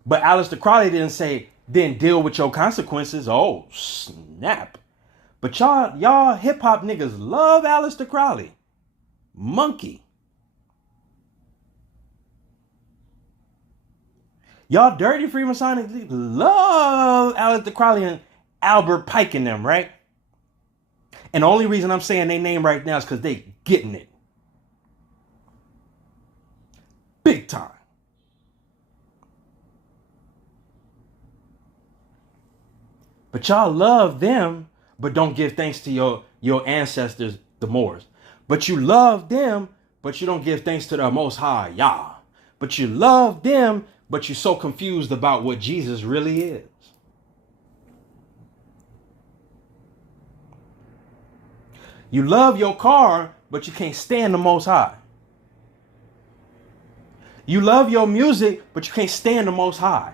But Aleister Crowley didn't say, then deal with your consequences. Oh, snap. But y'all hip hop niggas love Aleister Crowley. Monkey. Y'all dirty Freemasonic love Alex Crowley and Albert Pike in them, right? And the only reason I'm saying their name right now is because they getting it. Big time. But y'all love them, but don't give thanks to your ancestors, the Moors. But you love them, but you don't give thanks to the Most High, Yah. But you love them, but you're so confused about what Jesus really is. You love your car, but you can't stand the Most High. You love your music, but you can't stand the Most High.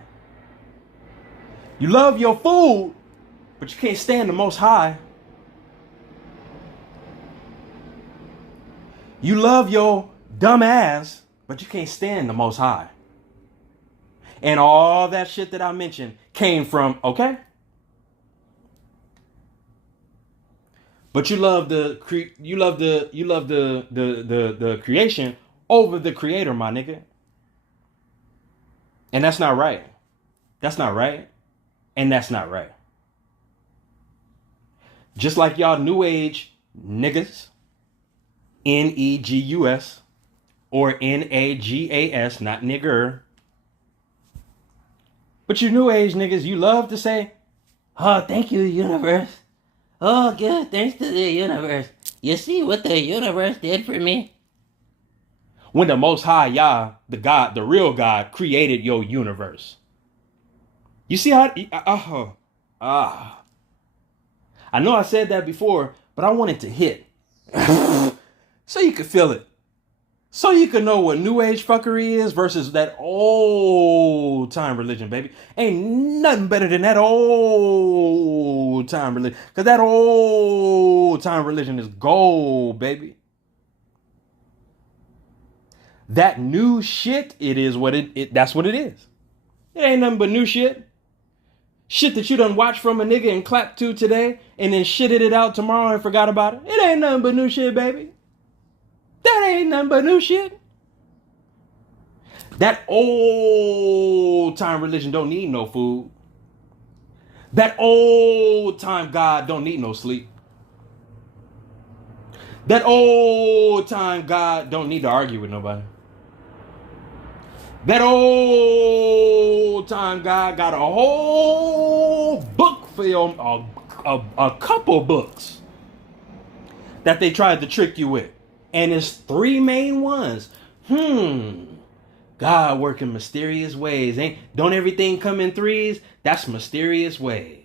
You love your food, but you can't stand the Most High. You love your dumb ass, but you can't stand the Most High. And all that shit that I mentioned came from, okay? But you love the creation over the creator, my nigga. And that's not right. That's not right. And that's not right. Just like y'all new age niggas, Negus, or Nagas, not nigger. But you new age niggas, you love to say, oh, thank you, universe. Oh, good, thanks to the universe. You see what the universe did for me? When the Most High Yah, the God, the real God, created your universe. You see how, I know I said that before, but I want it to hit. So you can feel it. So you can know what new age fuckery is versus that old time religion, baby. Ain't nothing better than that old time religion. Because that old time religion is gold, baby. That new shit, it is what that's what it is. It ain't nothing but new shit. Shit that you done watched from a nigga and clapped to today and then shitted it out tomorrow and forgot about it. It ain't nothing but new shit, baby. That ain't nothing but new shit. That old time religion don't need no food. That old time God don't need no sleep. That old time God don't need to argue with nobody. That old time God got a whole book film, a couple books that they tried to trick you with. And it's three main ones. God working mysterious ways. Don't everything come in threes? That's mysterious ways.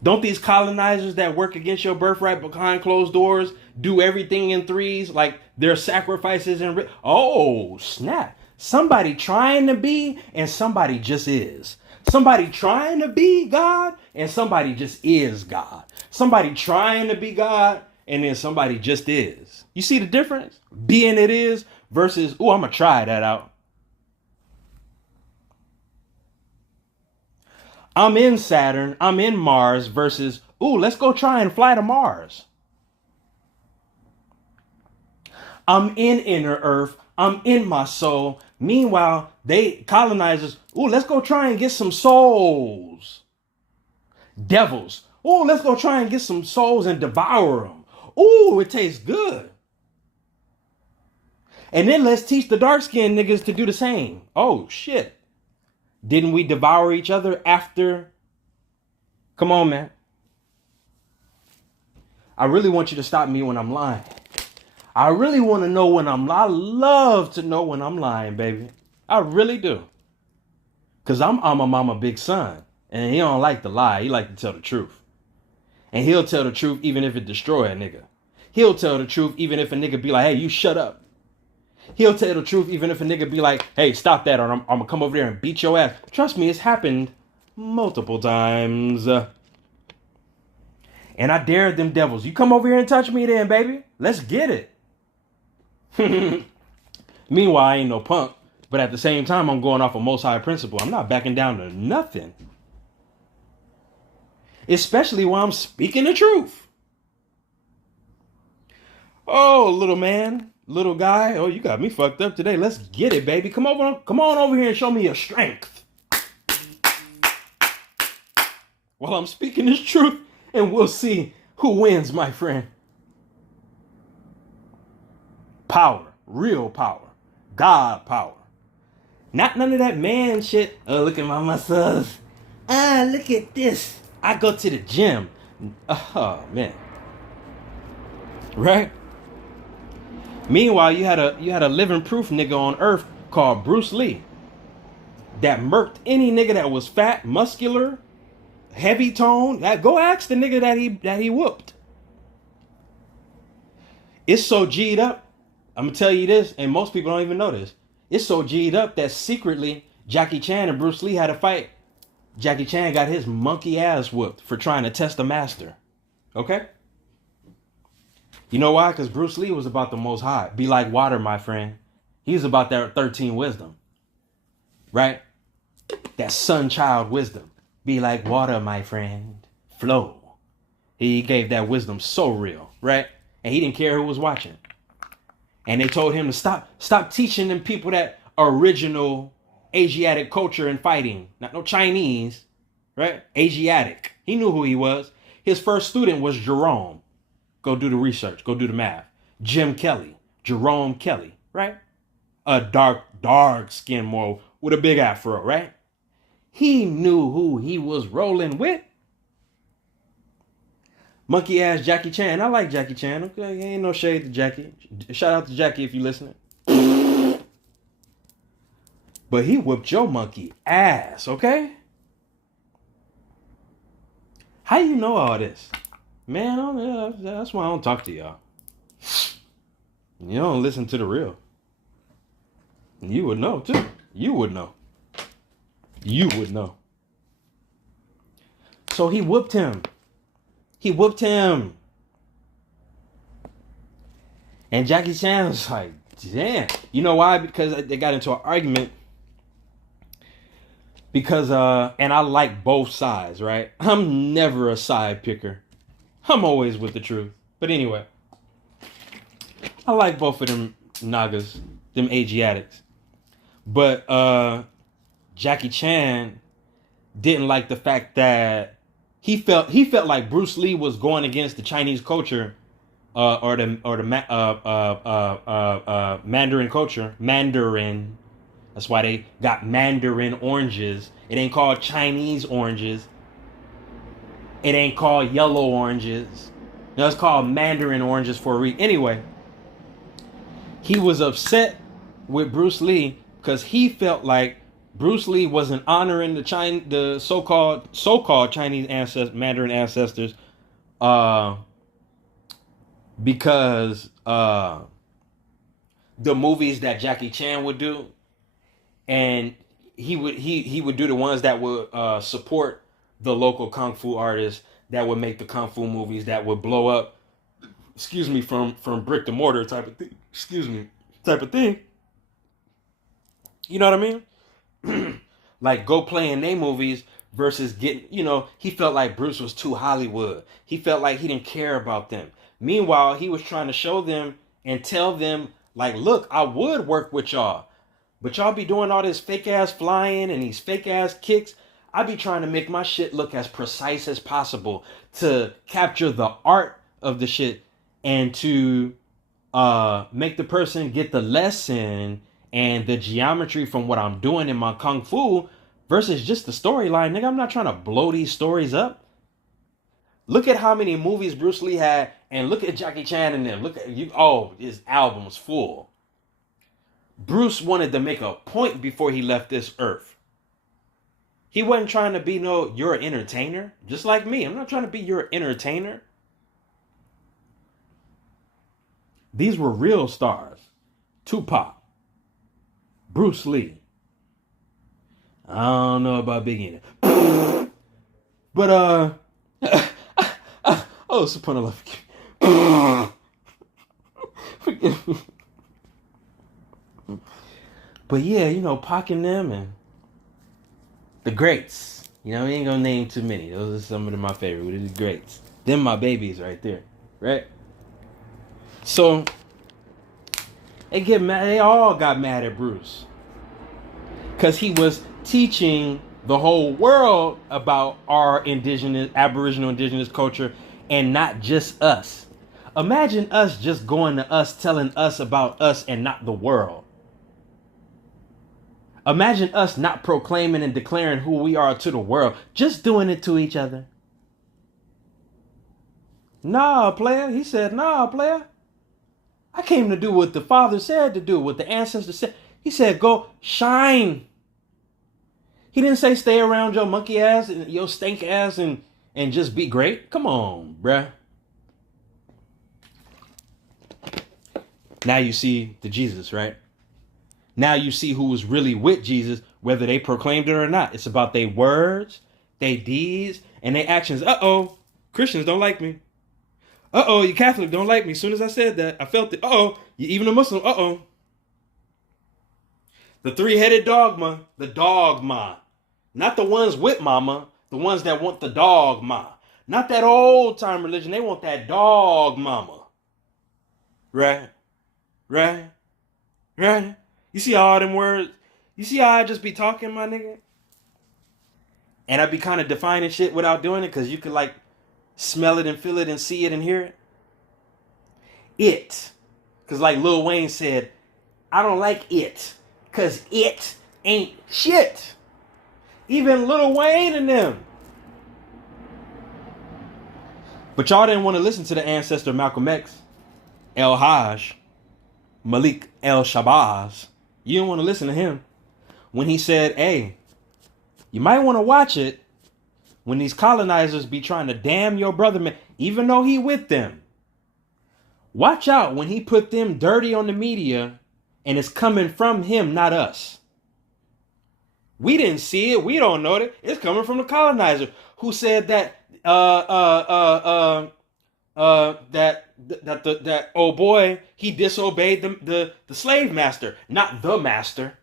Don't these colonizers that work against your birthright behind closed doors do everything in threes? Like their sacrifices and... Oh, snap. Somebody trying to be and somebody just is. Somebody trying to be God and somebody just is God. Somebody trying to be God and then somebody just is. You see the difference? Being it is versus, oh, I'm going to try that out. I'm in Saturn, I'm in Mars versus, ooh, let's go try and fly to Mars. I'm in inner Earth, I'm in my soul. Meanwhile, they colonizers, ooh, let's go try and get some souls. Devils, ooh, let's go try and get some souls and devour them. Ooh, it tastes good. And then let's teach the dark-skinned niggas to do the same. Oh, shit. Didn't we devour each other after? Come on, man. I really want you to stop me when I'm lying. I really want to know when I love to know when I'm lying, baby. I really do. Because I'm a mama big son. And he don't like to lie. He like to tell the truth. And he'll tell the truth even if it destroy a nigga. He'll tell the truth even if a nigga be like, hey, you shut up. He'll tell the truth even if a nigga be like, hey, stop that, or I'm going to come over there and beat your ass. Trust me, it's happened multiple times. And I dared them devils. You come over here and touch me then, baby. Let's get it. Meanwhile, I ain't no punk. But at the same time, I'm going off a most high principle. I'm not backing down to nothing. Especially while I'm speaking the truth. Oh, little man. Little guy, oh, you got me fucked up today. Let's get it, baby. Come on over here and show me your strength. Well, I'm speaking this truth, and we'll see who wins, my friend. Power, real power, God power. Not none of that man shit. Oh, look at my muscles. Look at this. I go to the gym. Oh, man. Right? Meanwhile, you had a living proof nigga on Earth called Bruce Lee that murked any nigga that was fat, muscular, heavy toned. Go ask the nigga that he whooped. It's so G'd up. I'm gonna tell you this, and most people don't even know this. It's so G'd up that secretly Jackie Chan and Bruce Lee had a fight. Jackie Chan got his monkey ass whooped for trying to test the master. Okay? You know why? Because Bruce Lee was about the most high. Be like water, my friend. He was about that 13 wisdom. Right? That sun child wisdom. Be like water, my friend. Flow. He gave that wisdom so real. Right? And he didn't care who was watching. And they told him to stop teaching them people that original Asiatic culture and fighting. Not no Chinese. Right? Asiatic. He knew who he was. His first student was Jerome. Go do the research. Go do the math. Jim Kelly. Jerome Kelly. Right? A dark skin more with a big afro. Right? He knew who he was rolling with. Monkey ass Jackie Chan. I like Jackie Chan. Okay, ain't no shade to Jackie. Shout out to Jackie if you listening. But he whooped your monkey ass, okay? How you know all this? Man, that's why I don't talk to y'all. You don't listen to the real. You would know, too. You would know. You would know. So he whooped him. He whooped him. And Jackie Chan was like, damn. You know why? Because they got into an argument. Because, and I like both sides, right? I'm never a side picker. I'm always with the truth. But anyway, I like both of them Nagas, them Asiatics. But Jackie Chan didn't like the fact that he felt like Bruce Lee was going against the Chinese culture or the Mandarin culture. Mandarin. That's why they got Mandarin oranges. It ain't called Chinese oranges. It ain't called yellow oranges. No, it's called Mandarin oranges for a reason. Anyway, he was upset with Bruce Lee because he felt like Bruce Lee wasn't honoring the so-called Chinese Mandarin ancestors, because the movies that Jackie Chan would do, and he would do the ones that would support the local kung fu artists, that would make the kung fu movies that would blow up. Excuse me, from brick to mortar type of thing. Type of thing. You know what I mean? Like go play in their movies versus getting, he felt like Bruce was too Hollywood. He felt like he didn't care about them. Meanwhile, he was trying to show them and tell them, like, look, I would work with y'all. But y'all be doing all this fake ass flying and these fake ass kicks. I be trying to make my shit look as precise as possible to capture the art of the shit and to make the person get the lesson and the geometry from what I'm doing in my kung fu versus just the storyline. Nigga, I'm not trying to blow these stories up. Look at how many movies Bruce Lee had, and look at Jackie Chan in them. Look at you. Oh, his album was full. Bruce wanted to make a point before he left this earth. He wasn't trying to be you're an entertainer. Just like me. I'm not trying to be your entertainer. These were real stars. Tupac. Bruce Lee. I don't know about Biggie. But, oh, subhanAllah. Forgive me. But yeah, Pac and them and the greats. We ain't gonna name too many. Those are some of my favorite. They're the greats. Them my babies right there. Right? So, They get mad. They all got mad at Bruce because he was teaching the whole world about our Aboriginal indigenous culture, and not just us. Imagine us just going to us, telling us about us and not the world. Imagine us not proclaiming and declaring who we are to the world, just doing it to each other. Nah, player. He said, nah, player. I came to do what the Father said to do, what the ancestors said. He said, go shine. He didn't say stay around your monkey ass and your stink ass and just be great. Come on, bruh. Now you see the Jesus, right? Now you see who was really with Jesus, whether they proclaimed it or not. It's about their words, their deeds, and their actions. Uh-oh, Christians don't like me. Uh-oh, you Catholic don't like me. As soon as I said that, I felt it. Uh-oh, you even a Muslim. Uh-oh. The three-headed dogma, the dogma. Not the ones with mama, the ones that want the dogma. Not that old-time religion. They want that dog mama. Right? Right? Right? You see all them words? You see how I just be talking, my nigga? And I be kind of defining shit without doing it because you could like smell it and feel it and see it and hear it. It. Because like Lil Wayne said, I don't like it because it ain't shit. Even Lil Wayne and them. But y'all didn't want to listen to the ancestor Malcolm X, El Hajj, Malik El Shabazz. You didn't want to listen to him when he said, hey, you might want to watch it when these colonizers be trying to damn your brother, man, even though he with them. Watch out when he put them dirty on the media and it's coming from him, not us. We didn't see it. We don't know it. It's coming from the colonizer who said that that old boy, he disobeyed the slave master, not the master.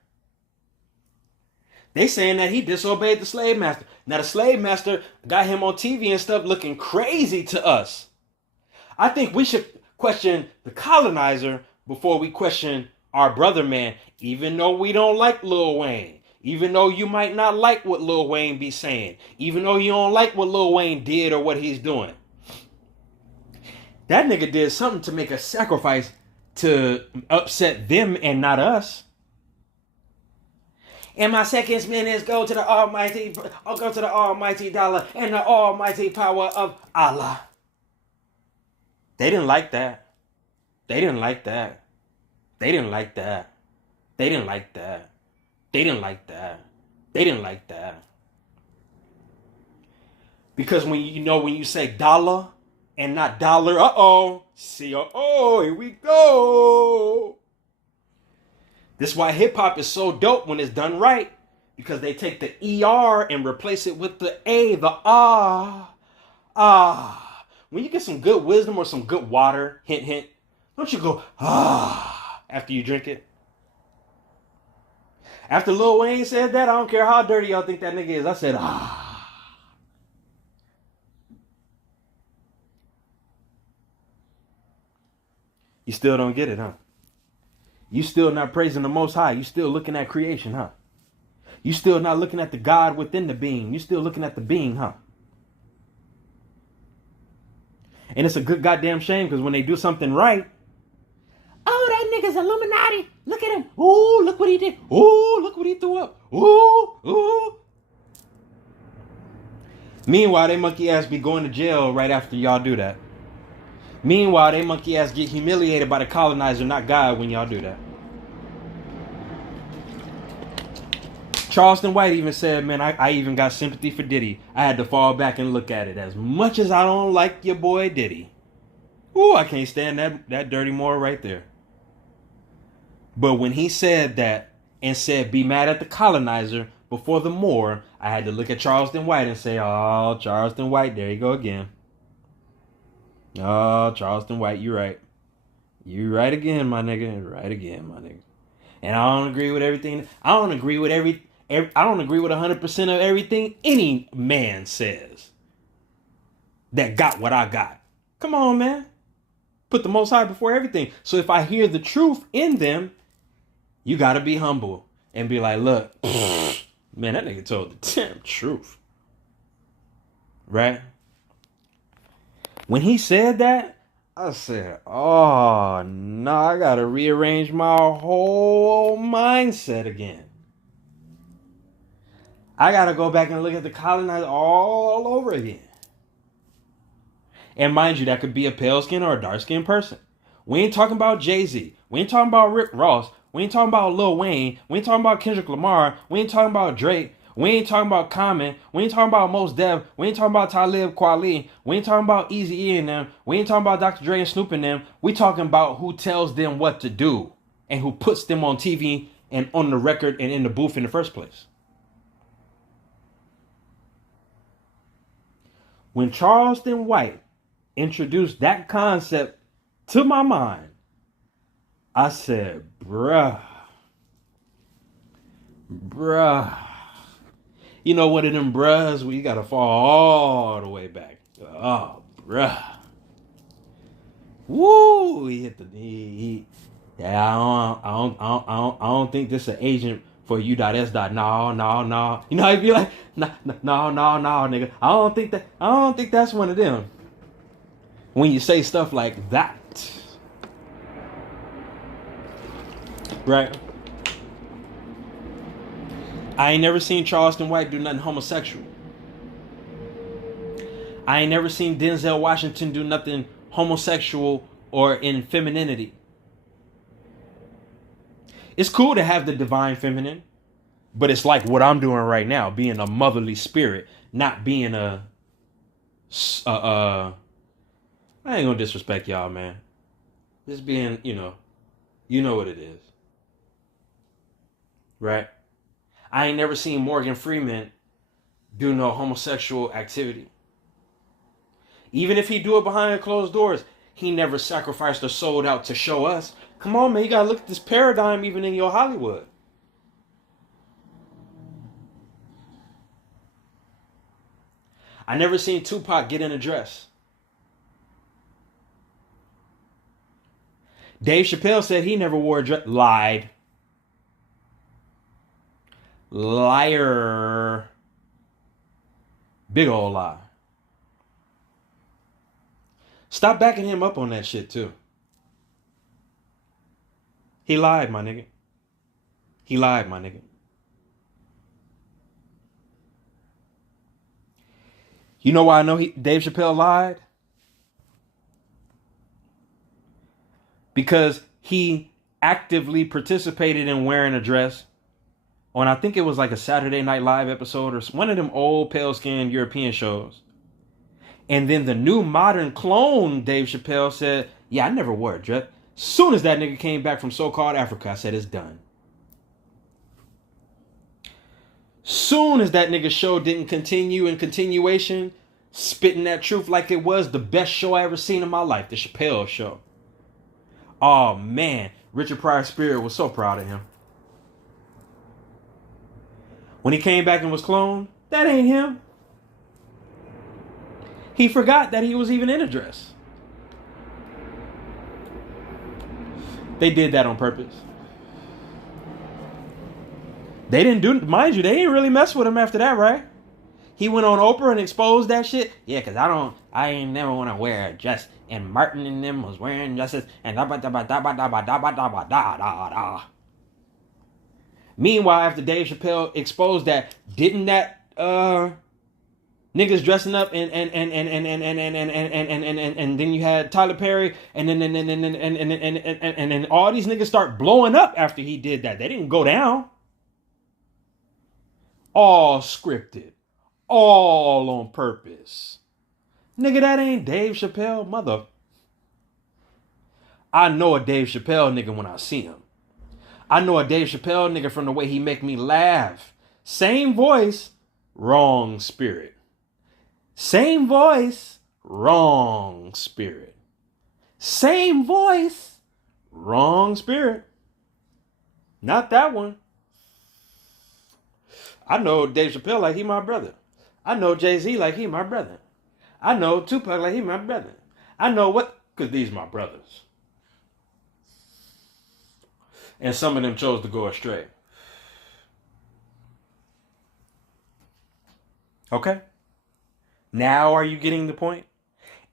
They saying that he disobeyed the slave master. Now the slave master got him on TV and stuff looking crazy to us. I think we should question the colonizer before we question our brother man, even though we don't like Lil Wayne. Even though you might not like what Lil Wayne be saying. Even though you don't like what Lil Wayne did or what he's doing. That nigga did something to make a sacrifice to upset them and not us. And my second minutes go to the almighty dollar and the almighty power of Allah. They didn't like that. They didn't like that. They didn't like that. They didn't like that. They didn't like that. They didn't like that. Because when you say dollar and not dollar, here we go. This is why hip hop is so dope when it's done right. Because they take the ER and replace it with the A, the ah. When you get some good wisdom or some good water, hint, hint, don't you go after you drink it? After Lil Wayne said that, I don't care how dirty y'all think that nigga is. I said, You still don't get it, huh? You still not praising the Most High. You still looking at creation, huh? You still not looking at the God within the being. You still looking at the being, huh? And it's a good goddamn shame because when they do something right, oh, that nigga's Illuminati. Look at him. Ooh, look what he did. Ooh, look what he threw up. Ooh. Meanwhile, they monkey ass be going to jail right after y'all do that. Meanwhile, they monkey ass get humiliated by the colonizer, not God, when y'all do that. Charleston White even said, man, I even got sympathy for Diddy. I had to fall back and look at it. As much as I don't like your boy Diddy. Ooh, I can't stand that dirty moral right there. But when he said that and said be mad at the colonizer before the Moor, I had to look at Charleston White and say, oh, Charleston White, there you go again. Oh, Charleston White, you're right. You're right again, my nigga. Right again, my nigga. And I don't agree with everything. I don't agree with 100% of everything any man says that got what I got. Come on, man. Put the Most High before everything. So if I hear the truth in them, you got to be humble and be like, look, man, that nigga told the damn truth. Right? When he said that, I said, oh, no, I got to rearrange my whole mindset again. I got to go back and look at the colonizer all over again. And mind you, that could be a pale skin or a dark skinned person. We ain't talking about Jay-Z. We ain't talking about Rick Ross. We ain't talking about Lil Wayne. We ain't talking about Kendrick Lamar. We ain't talking about Drake. We ain't talking about Common. We ain't talking about Mos Def. We ain't talking about Talib Kweli. We ain't talking about Eazy-E and them. We ain't talking about Dr. Dre and Snoop and them. We talking about who tells them what to do and who puts them on TV and on the record and in the booth in the first place. When Charleston White introduced that concept to my mind, I said, bruh. You know, one of them bruhs where you gotta fall all the way back. Oh, bruh. Woo! He hit the yeah. I don't think this is an agent for U.S. No. You know, he'd be like, no, nigga. I don't think that's one of them. When you say stuff like that, right? I ain't never seen Charleston White do nothing homosexual. I ain't never seen Denzel Washington do nothing homosexual or in femininity. It's cool to have the divine feminine, but it's like what I'm doing right now, being a motherly spirit, not being I ain't gonna disrespect y'all, man. Just being, you know what it is. Right? I ain't never seen Morgan Freeman do no homosexual activity. Even if he do it behind closed doors, he never sacrificed or sold out to show us. Come on, man, you gotta look at this paradigm even in your Hollywood. I never seen Tupac get in a dress. Dave Chappelle said he never wore a dress. Lied. Liar. Big old lie. Stop backing him up on that shit too. He lied, my nigga. He lied, my nigga. You know why I know Dave Chappelle lied? Because he actively participated in wearing a dress on, I think it was like a Saturday Night Live episode or one of them old pale-skinned European shows. And then the new modern clone Dave Chappelle said, yeah, I never wore a dress. Soon as that nigga came back from so-called Africa, I said, it's done. Soon as that nigga show didn't continue in continuation, spitting that truth like it was the best show I ever seen in my life, the Chappelle Show. Oh, man. Richard Pryor's spirit was so proud of him. When he came back and was cloned, that ain't him. He forgot that he was even in a dress. They did that on purpose. They didn't do, mind you, they didn't really mess with him after that, right? He went on Oprah and exposed that shit. Yeah, because I ain't never want to wear a dress. And Martin and them was wearing dresses. And Meanwhile, after Dave Chappelle exposed that, didn't that niggas dressing up and then you had Tyler Perry and then all these niggas start blowing up after he did that. They didn't go down. All scripted. All on purpose. Nigga, that ain't Dave Chappelle, mother. I know a Dave Chappelle nigga when I see him. I know a Dave Chappelle nigga from the way he make me laugh. Same voice, wrong spirit. Same voice, wrong spirit. Same voice, wrong spirit. Not that one. I know Dave Chappelle like he my brother. I know Jay-Z like he my brother. I know Tupac like he my brother. I know what? Because these are my brothers. And some of them chose to go astray. Okay? Now are you getting the point?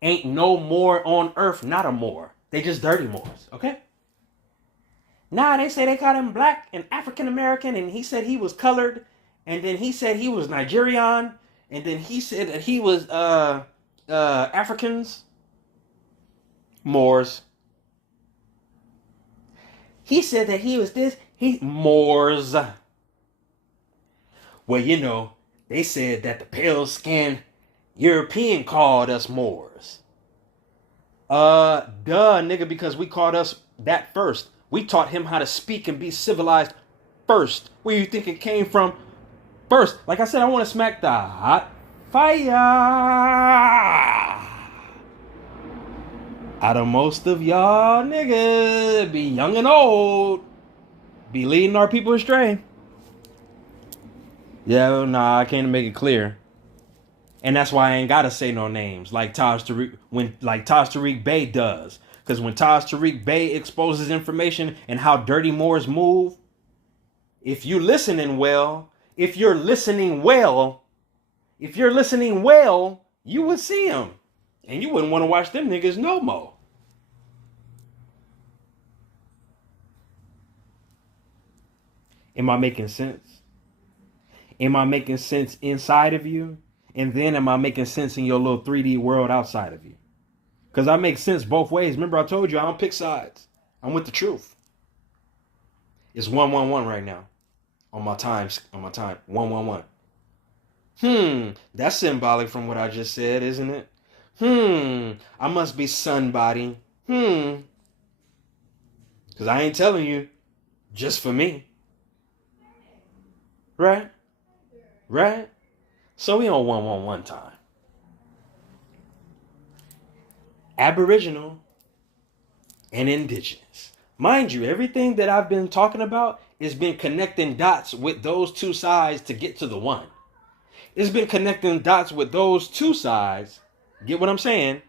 Ain't no more on earth, not a more. They just dirty Moors, okay? Nah, they say they called him black and African American, and he said he was colored, and then he said he was Nigerian, and then he said that he was Africans, Moors. He said that he was this, Moors. Well, you know, they said that the pale-skinned European called us Moors. Duh, nigga, because we called us that first. We taught him how to speak and be civilized first. Where you think it came from? First. Like I said, I want to smack the hot fire out of most of y'all niggas. Be young and old. Be leading our people astray. Yeah, nah, I can't make it clear. And that's why I ain't gotta say no names like Taj Tariq Bey does. Because when Taj Tariq Bey exposes information and how dirty Moors move, if you're listening well, you would see them. And you wouldn't want to watch them niggas no more. Am I making sense? Am I making sense inside of you? And then am I making sense in your little 3D world outside of you? Because I make sense both ways. Remember, I told you I don't pick sides. I'm with the truth. It's 111 right now. On my time. 111. That's symbolic from what I just said, isn't it? I must be somebody. Because I ain't telling you just for me. Right? So we on 111 time. Aboriginal and indigenous. Mind you, everything that I've been talking about has been connecting dots with those two sides to get to the one. It's been connecting dots with those two sides. Get what I'm saying?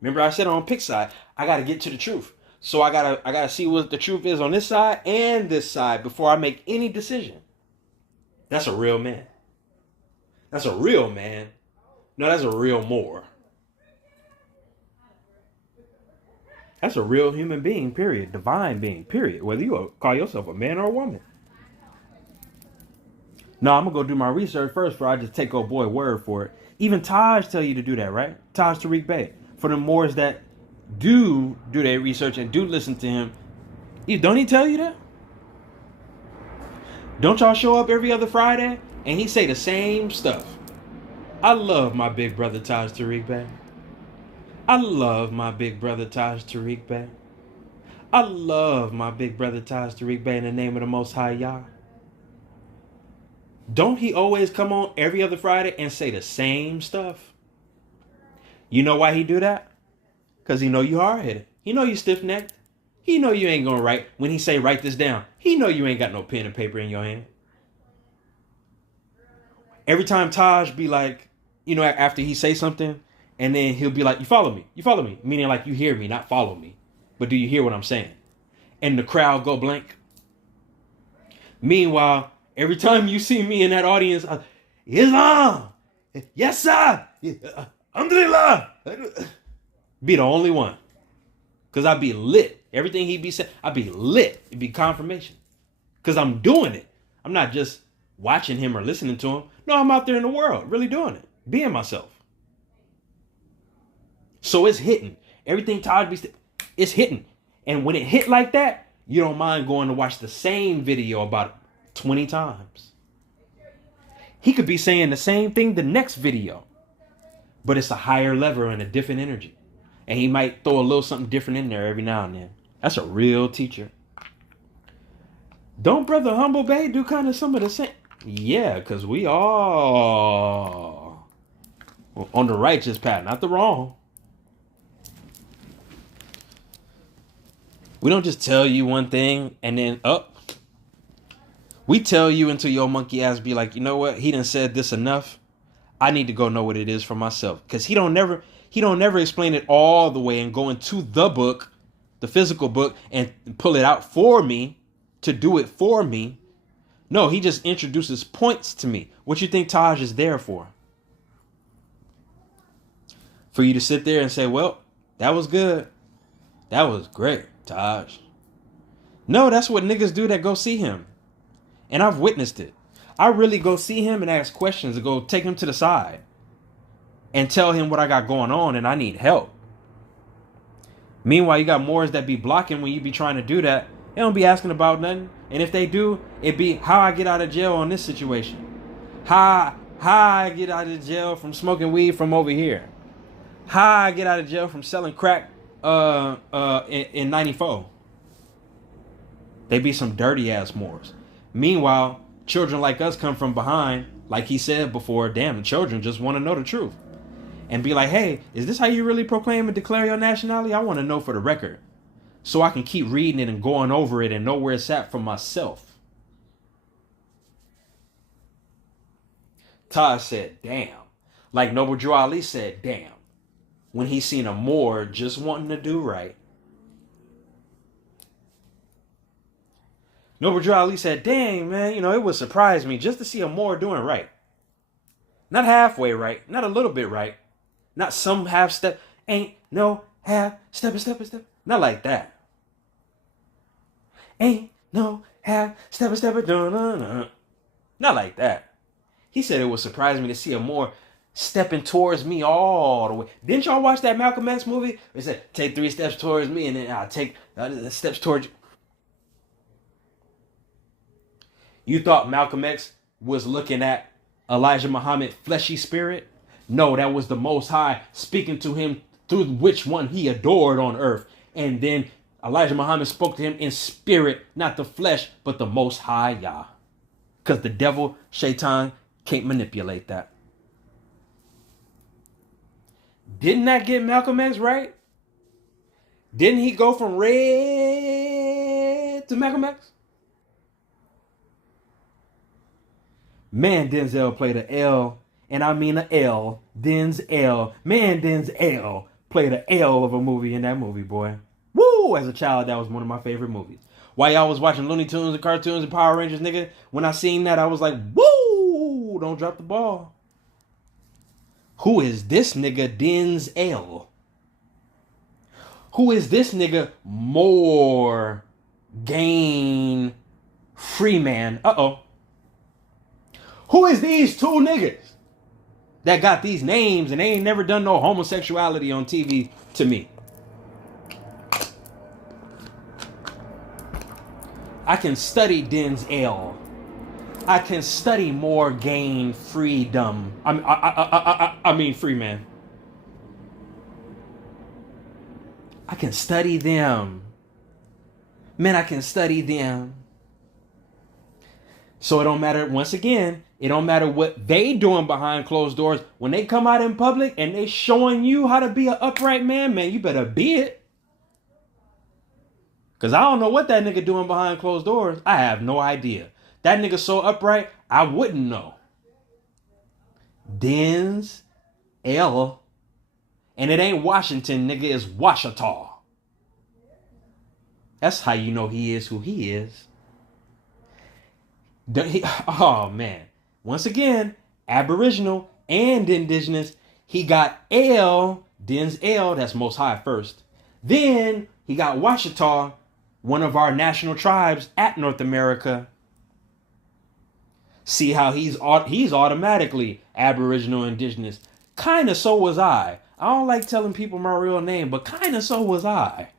Remember I said on pick side, I got to get to the truth. So I gotta see what the truth is on this side and this side before I make any decision. That's a real man. That's a real man. No, that's a real Moor. That's a real human being, period. Divine being, period. Whether you call yourself a man or a woman. No, I'm going to go do my research first before I just take old boy word for it. Even Taj tell you to do that, right? Taj Tariq Bey. For the Moors that do their research and do listen to him. Don't he tell you that? Don't y'all show up every other Friday and he say the same stuff? I love my big brother Taj Tariq Bey. I love my big brother Taj Tariq Bey. I love my big brother Taj Tariq Bey in the name of the Most High Yah. Don't he always come on every other Friday and say the same stuff? You know why he do that? Because he know you hard-headed. He know you stiff-necked. He know you ain't gonna write. When he say write this down, he know you ain't got no pen and paper in your hand. Every time Taj be like, you know, after he say something, and then he'll be like, you follow me. Meaning like you hear me, not follow me. But do you hear what I'm saying? And the crowd go blank. Meanwhile, every time you see me in that audience, Islam, yes sir, alhamdulillah, be the only one. Because I be lit. Everything he be saying, I be lit. It be confirmation. Because I'm doing it. I'm not just watching him or listening to him. No, I'm out there in the world, really doing it. Being myself. So it's hitting. Everything Taj be it's hitting. And when it hit like that, you don't mind going to watch the same video about 20 times. He could be saying the same thing the next video. But it's a higher level and a different energy. And he might throw a little something different in there every now and then. That's a real teacher. Don't Brother Humble Bay do kind of some of the same? Yeah, because we all on the righteous path, not the wrong. We don't just tell you one thing and then we tell you until your monkey ass be like, you know what? He done said this enough. I need to go know what it is for myself. Because he He don't never explain it all the way and go into the book, the physical book, and pull it out for me to do it for me. No, he just introduces points to me. What you think Taj is there for? For you to sit there and say, well, that was good. That was great, Taj. No, that's what niggas do that go see him. And I've witnessed it. I really go see him and ask questions and go take him to the side and tell him what I got going on and I need help. Meanwhile, you got Moors that be blocking when you be trying to do that. They don't be asking about nothing. And if they do, it be how I get out of jail on this situation. How I get out of jail from smoking weed from over here. How I get out of jail from selling crack in 94. They be some dirty ass Moors. Meanwhile, children like us come from behind, like he said before, damn, the children just want to know the truth. And be like, hey, is this how you really proclaim and declare your nationality? I want to know for the record. So I can keep reading it and going over it and know where it's at for myself. Taj said, damn. Like Noble Drew Ali said, damn. When he seen a Moor just wanting to do right. Noble Drew Ali said, dang, man, it would surprise me just to see a Moor doing right. Not halfway right. Not a little bit right. Not some half step. Ain't no half step. Not like that. Ain't no half step. Not like that. He said it would surprise me to see a Moor stepping towards me all the way. Didn't y'all watch that Malcolm X movie? It said, take 3 steps towards me and then I'll take the steps towards you. You thought Malcolm X was looking at Elijah Muhammad's fleshy spirit? No, that was the Most High speaking to him through which one he adored on earth. And then Elijah Muhammad spoke to him in spirit, not the flesh, but the Most High Yah. Because the devil, Shaitan, can't manipulate that. Didn't that get Malcolm X right? Didn't he go from red to Malcolm X? Man, Denzel played an L, and I mean an L. Denzel. Man, Denzel played an L of a movie in that movie, boy. Woo! As a child, that was one of my favorite movies. While y'all was watching Looney Tunes and cartoons and Power Rangers, nigga, when I seen that, I was like, woo! Don't drop the ball. Who is this nigga Denzel? Who is this nigga Morgan Freeman? Uh-oh. Who is these two niggas that got these names and they ain't never done no homosexuality on TV to me? I can study Denzel. I can study Morgan Freedom. I mean Freeman. I can study them. Man, I can study them. So it don't matter, once again, it don't matter what they doing behind closed doors. When they come out in public and they showing you how to be an upright man, you better be it. Because I don't know what that nigga doing behind closed doors. I have no idea. That nigga so upright, I wouldn't know. Denzel. And it ain't Washington, nigga, it's Washita. That's how you know he is who he is. Oh, man. Once again, Aboriginal and Indigenous. He got L, Denzel, that's Most High first. Then he got Washita, one of our national tribes at North America. See how he's automatically Aboriginal, Indigenous. Kind of so was I. I don't like telling people my real name, but kind of so was I.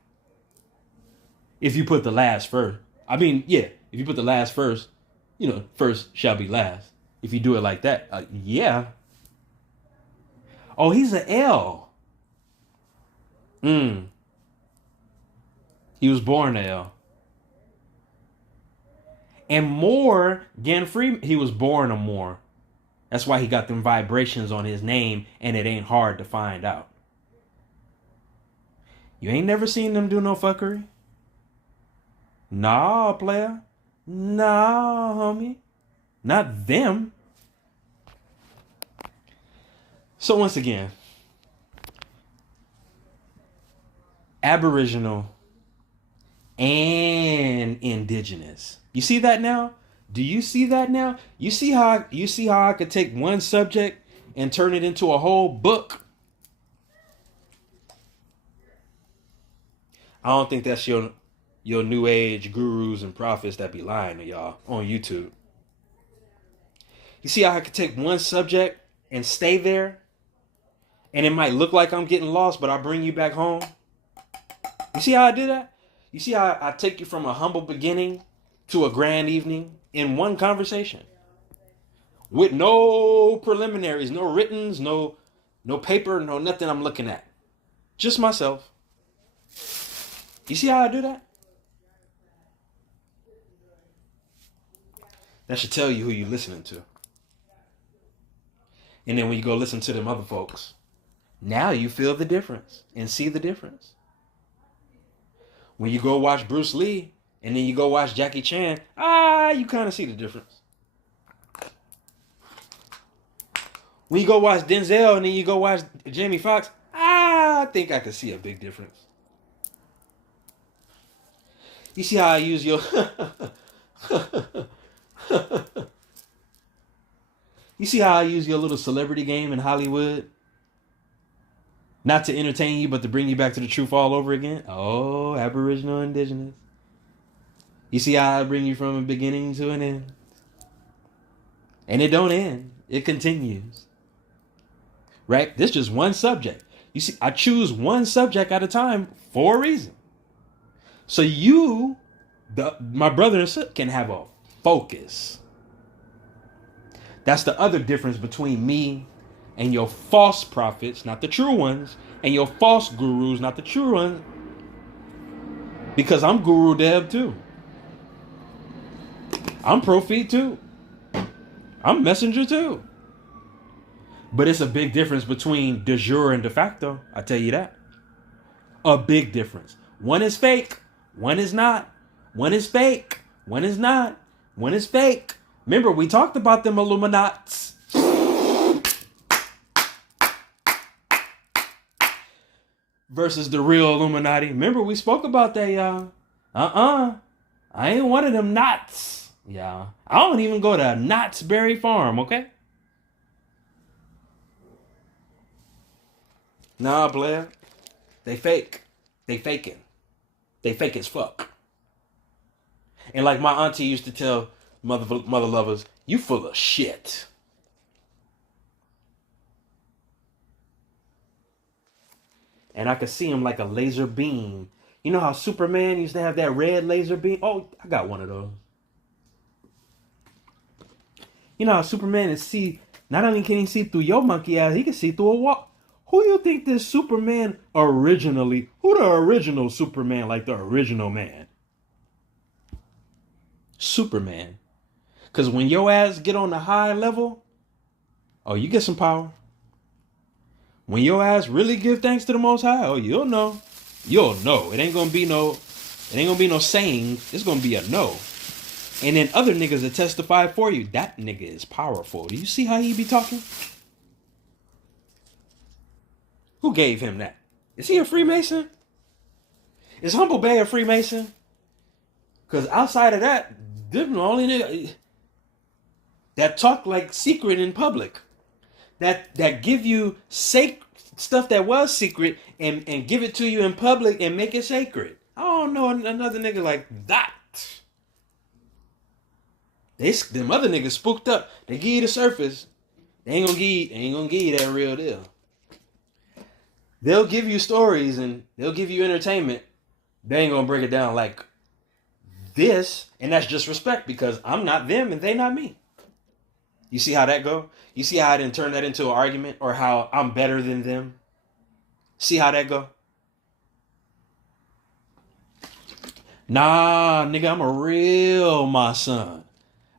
If you put the last first. I mean, yeah, if you put the last first, first shall be last. If you do it like that, yeah. Oh, he's an L. He was born an L. And Morgan Freeman, he was born a Moor. That's why he got them vibrations on his name, and it ain't hard to find out. You ain't never seen them do no fuckery? Nah, player. Nah, homie. Not them. So once again, Aboriginal, and indigenous. You see that now? Do you see that now? You see how I could take one subject and turn it into a whole book? I don't think that's your new age gurus and prophets that be lying to y'all on YouTube. You see how I could take one subject and stay there? And it might look like I'm getting lost, but I bring you back home. You see how I do that? You see how I take you from a humble beginning to a grand evening in one conversation? With no preliminaries, no writtens, no paper, no nothing I'm looking at. Just myself. You see how I do that? That should tell you who you're listening to. And then when you go listen to them other folks, now you feel the difference and see the difference. When you go watch Bruce Lee and then you go watch Jackie Chan, you kind of see the difference. When you go watch Denzel and then you go watch Jamie Foxx, I think I can see a big difference. You see how I use your... You see how I use your little celebrity game in Hollywood? Not to entertain you, but to bring you back to the truth all over again? Oh, Aboriginal, indigenous. You see how I bring you from a beginning to an end? And it don't end. It continues. Right? This is just one subject. You see, I choose one subject at a time for a reason. So you, my brother and sister, can have a focus. That's the other difference between me and your false prophets, not the true ones, and your false gurus, not the true ones. Because I'm Guru Deb too. I'm Prophet too. I'm Messenger too. But it's a big difference between de jure and de facto. I tell you that. A big difference. One is fake. One is not. One is fake. One is not. One is fake. Remember, we talked about them Illuminats. Versus the real Illuminati. Remember, we spoke about that, y'all. I ain't one of them knots. Yeah. I don't even go to Knott's Berry Farm, okay? Nah, Blair. They fake. They faking. They fake as fuck. And like my auntie used to tell mother lovers, you full of shit. And I could see him like a laser beam. You know how Superman used to have that red laser beam? Oh, I got one of those. You know how Superman is see, not only can he see through your monkey ass, he can see through a wall. Who you think this Superman originally, who the original Superman, like the original man? Superman. Because when your ass get on the high level, oh, you get some power. When your ass really give thanks to the Most High, oh, you'll know. You'll know. It ain't gonna be no saying. It's gonna be a no. And then other niggas that testify for you. That nigga is powerful. Do you see how he be talking? Who gave him that? Is he a Freemason? Is Humble Bay a Freemason? Because outside of that, they're the only nigga that talk like secret in public. That give you stuff that was secret and give it to you in public and make it sacred. I don't know another nigga like that. Them other niggas spooked up. They give you the surface. They ain't gonna give you that real deal. They'll give you stories and they'll give you entertainment. They ain't gonna break it down like this, and that's just respect because I'm not them and they not me. You see how that go? You see how I didn't turn that into an argument or how I'm better than them? See how that go? Nah, nigga, I'm a real my son.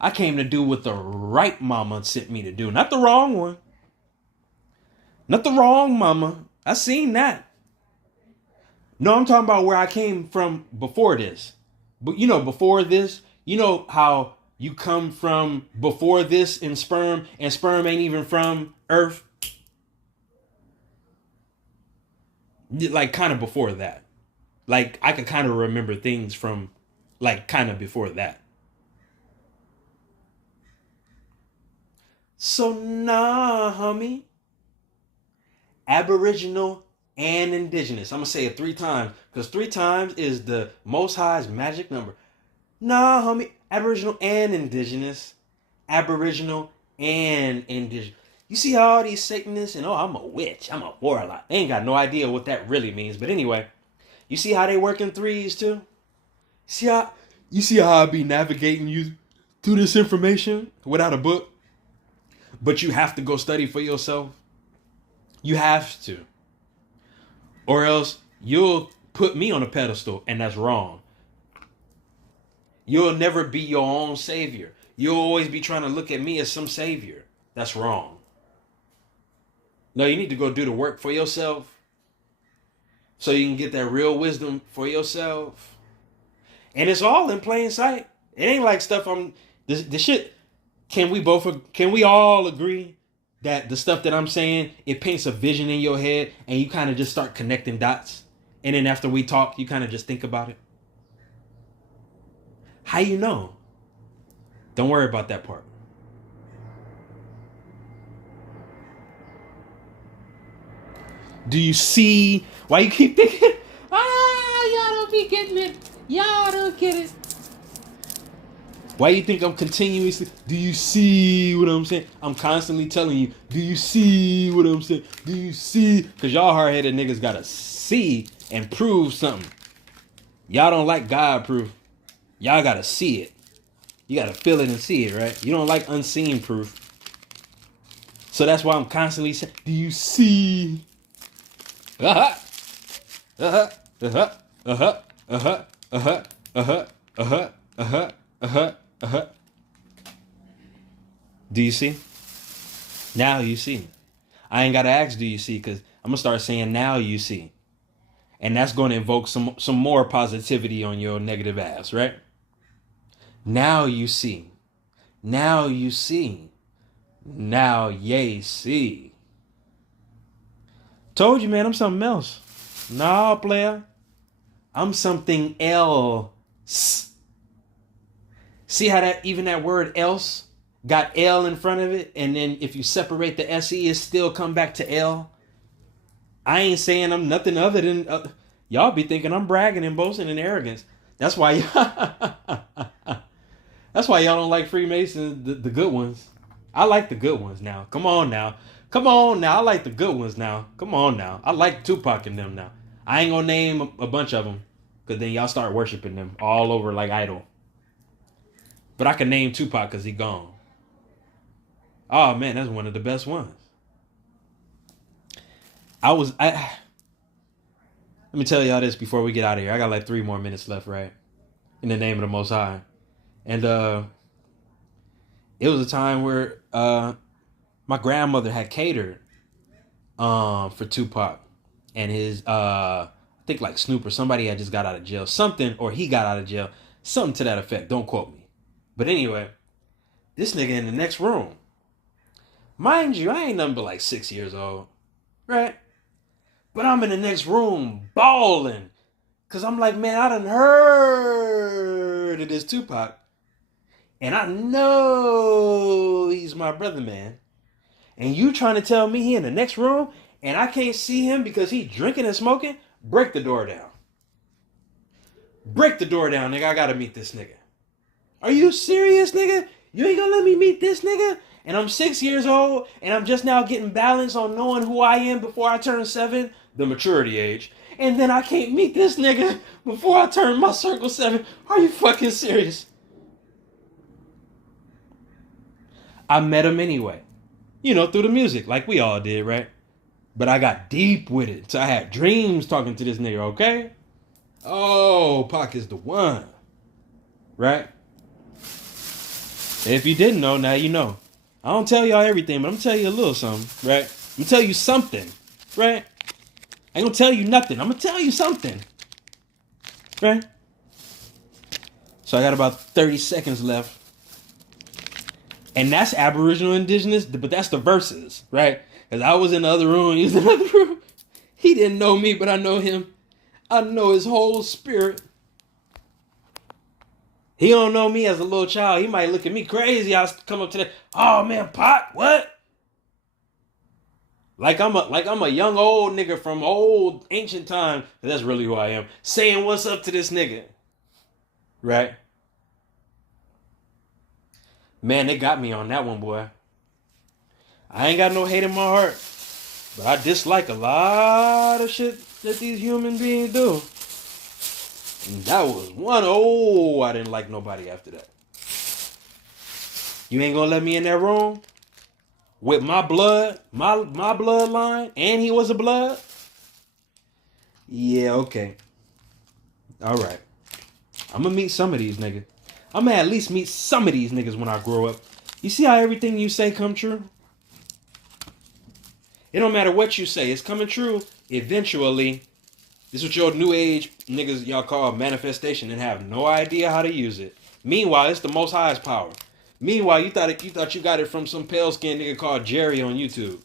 I came to do what the right mama sent me to do, not the wrong one. Not the wrong mama. I seen that. No, I'm talking about where I came from before this. But you know, before this, you know how you come from before this in sperm, and sperm ain't even from Earth. Like kind of before that. Like, I could kind of remember things from, like, kind of before that. So, nah, homie. Aboriginal and indigenous. I'm going to say it 3 times because 3 times is the Most High's magic number. Nah, homie. Aboriginal and indigenous. Aboriginal and indigenous. You see how all these Satanists and, oh, I'm a witch, I'm a warlock. They ain't got no idea what that really means. But anyway, you see how they work in threes too? You see how I be navigating you through this information without a book? But you have to go study for yourself. You have to. Or else you'll put me on a pedestal, and that's wrong. You'll never be your own savior. You'll always be trying to look at me as some savior. That's wrong. No, you need to go do the work for yourself so you can get that real wisdom for yourself. And it's all in plain sight. It ain't like stuff the shit. Can we all agree that the stuff that I'm saying, it paints a vision in your head and you kind of just start connecting dots? And then after we talk, you kind of just think about it. How you know? Don't worry about that part. Do you see why you keep thinking, y'all don't be getting it. Y'all don't get it. Why you think I'm continuously, do you see what I'm saying? I'm constantly telling you, do you see what I'm saying? Do you see? Because y'all hard-headed niggas got to see and prove something. Y'all don't like God proof. Y'all got to see it. You got to feel it and see it, right? You don't like unseen proof. So that's why I'm constantly saying, do you see? Uh-huh. Uh-huh. Uh-huh. Uh-huh. Uh-huh. Uh-huh. Uh-huh. Uh-huh. Uh-huh. Uh-huh. Uh-huh. Do you see? Now you see. I ain't got to ask, do you see? Because I'm going to start saying, now you see. And that's going to invoke some more positivity on your negative ass, right? Now you see. Now you see. Now ye see. Told you, man, I'm something else. Nah, player. I'm something else. See how that word else got L in front of it? And then if you separate the SE, it still come back to L. I ain't saying I'm nothing other than... y'all be thinking I'm bragging and boasting and arrogance. That's why that's why y'all don't like Freemasons, the good ones. I like the good ones now. Come on now. Come on now. I like the good ones now. Come on now. I like Tupac and them now. I ain't gonna name a bunch of them because then y'all start worshiping them all over like idol. But I can name Tupac because he gone. Oh man, that's one of the best ones. Let me tell y'all this before we get out of here. I got like 3 more minutes left, right? In the name of the Most High. And it was a time where my grandmother had catered for Tupac and his I think like Snoop or somebody had just got out of jail. Something, or he got out of jail. Something to that effect. Don't quote me. But anyway, this nigga in the next room. Mind you, I ain't nothing but like 6 years old. Right? But I'm in the next room bawling. Because I'm like, man, I done heard of this Tupac. And I know he's my brother, man. And you trying to tell me he in the next room and I can't see him because he drinking and smoking? Break the door down. Break the door down, nigga. I gotta meet this nigga. Are you serious, nigga? You ain't gonna let me meet this nigga? And I'm 6 years old and I'm just now getting balance on knowing who I am before I turn 7, the maturity age. And then I can't meet this nigga before I turn my circle 7. Are you fucking serious? I met him anyway. You know, through the music, like we all did, right? But I got deep with it. So I had dreams talking to this nigga, okay? Oh, Pac is the one. Right? If you didn't know, now you know. I don't tell y'all everything, but I'm gonna tell you a little something, right? I'm gonna tell you something, right? I ain't gonna tell you nothing. I'm gonna tell you something. Right? So I got about 30 seconds left. And that's Aboriginal Indigenous, but that's the verses, right? Because I was in the other room, he was in the other room. He didn't know me, but I know him. I know his whole spirit. He don't know me as a little child. He might look at me crazy. I'll come up to that. Oh man, Pop, what? Like I'm a young old nigga from old ancient time. That's really who I am. Saying what's up to this nigga. Right? Man, they got me on that one, boy. I ain't got no hate in my heart. But I dislike a lot of shit that these human beings do. And that was one. Oh, I didn't like nobody after that. You ain't gonna let me in that room? With my blood, my bloodline, and he was a blood? Yeah, okay. Alright. I'm gonna meet some of these niggas. I'm gonna at least meet some of these niggas when I grow up. You see how everything you say come true? It don't matter what you say, it's coming true eventually. This is what your new age niggas y'all call manifestation and have no idea how to use it. Meanwhile, it's the Most High's power. Meanwhile, you thought you got it from some pale skinned nigga called Jerry on YouTube.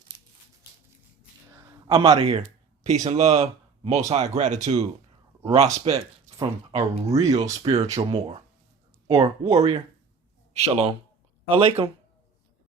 I'm out of here. Peace and love. Most High gratitude. Respect from a real spiritual Moor or warrior. Shalom. Alaikum.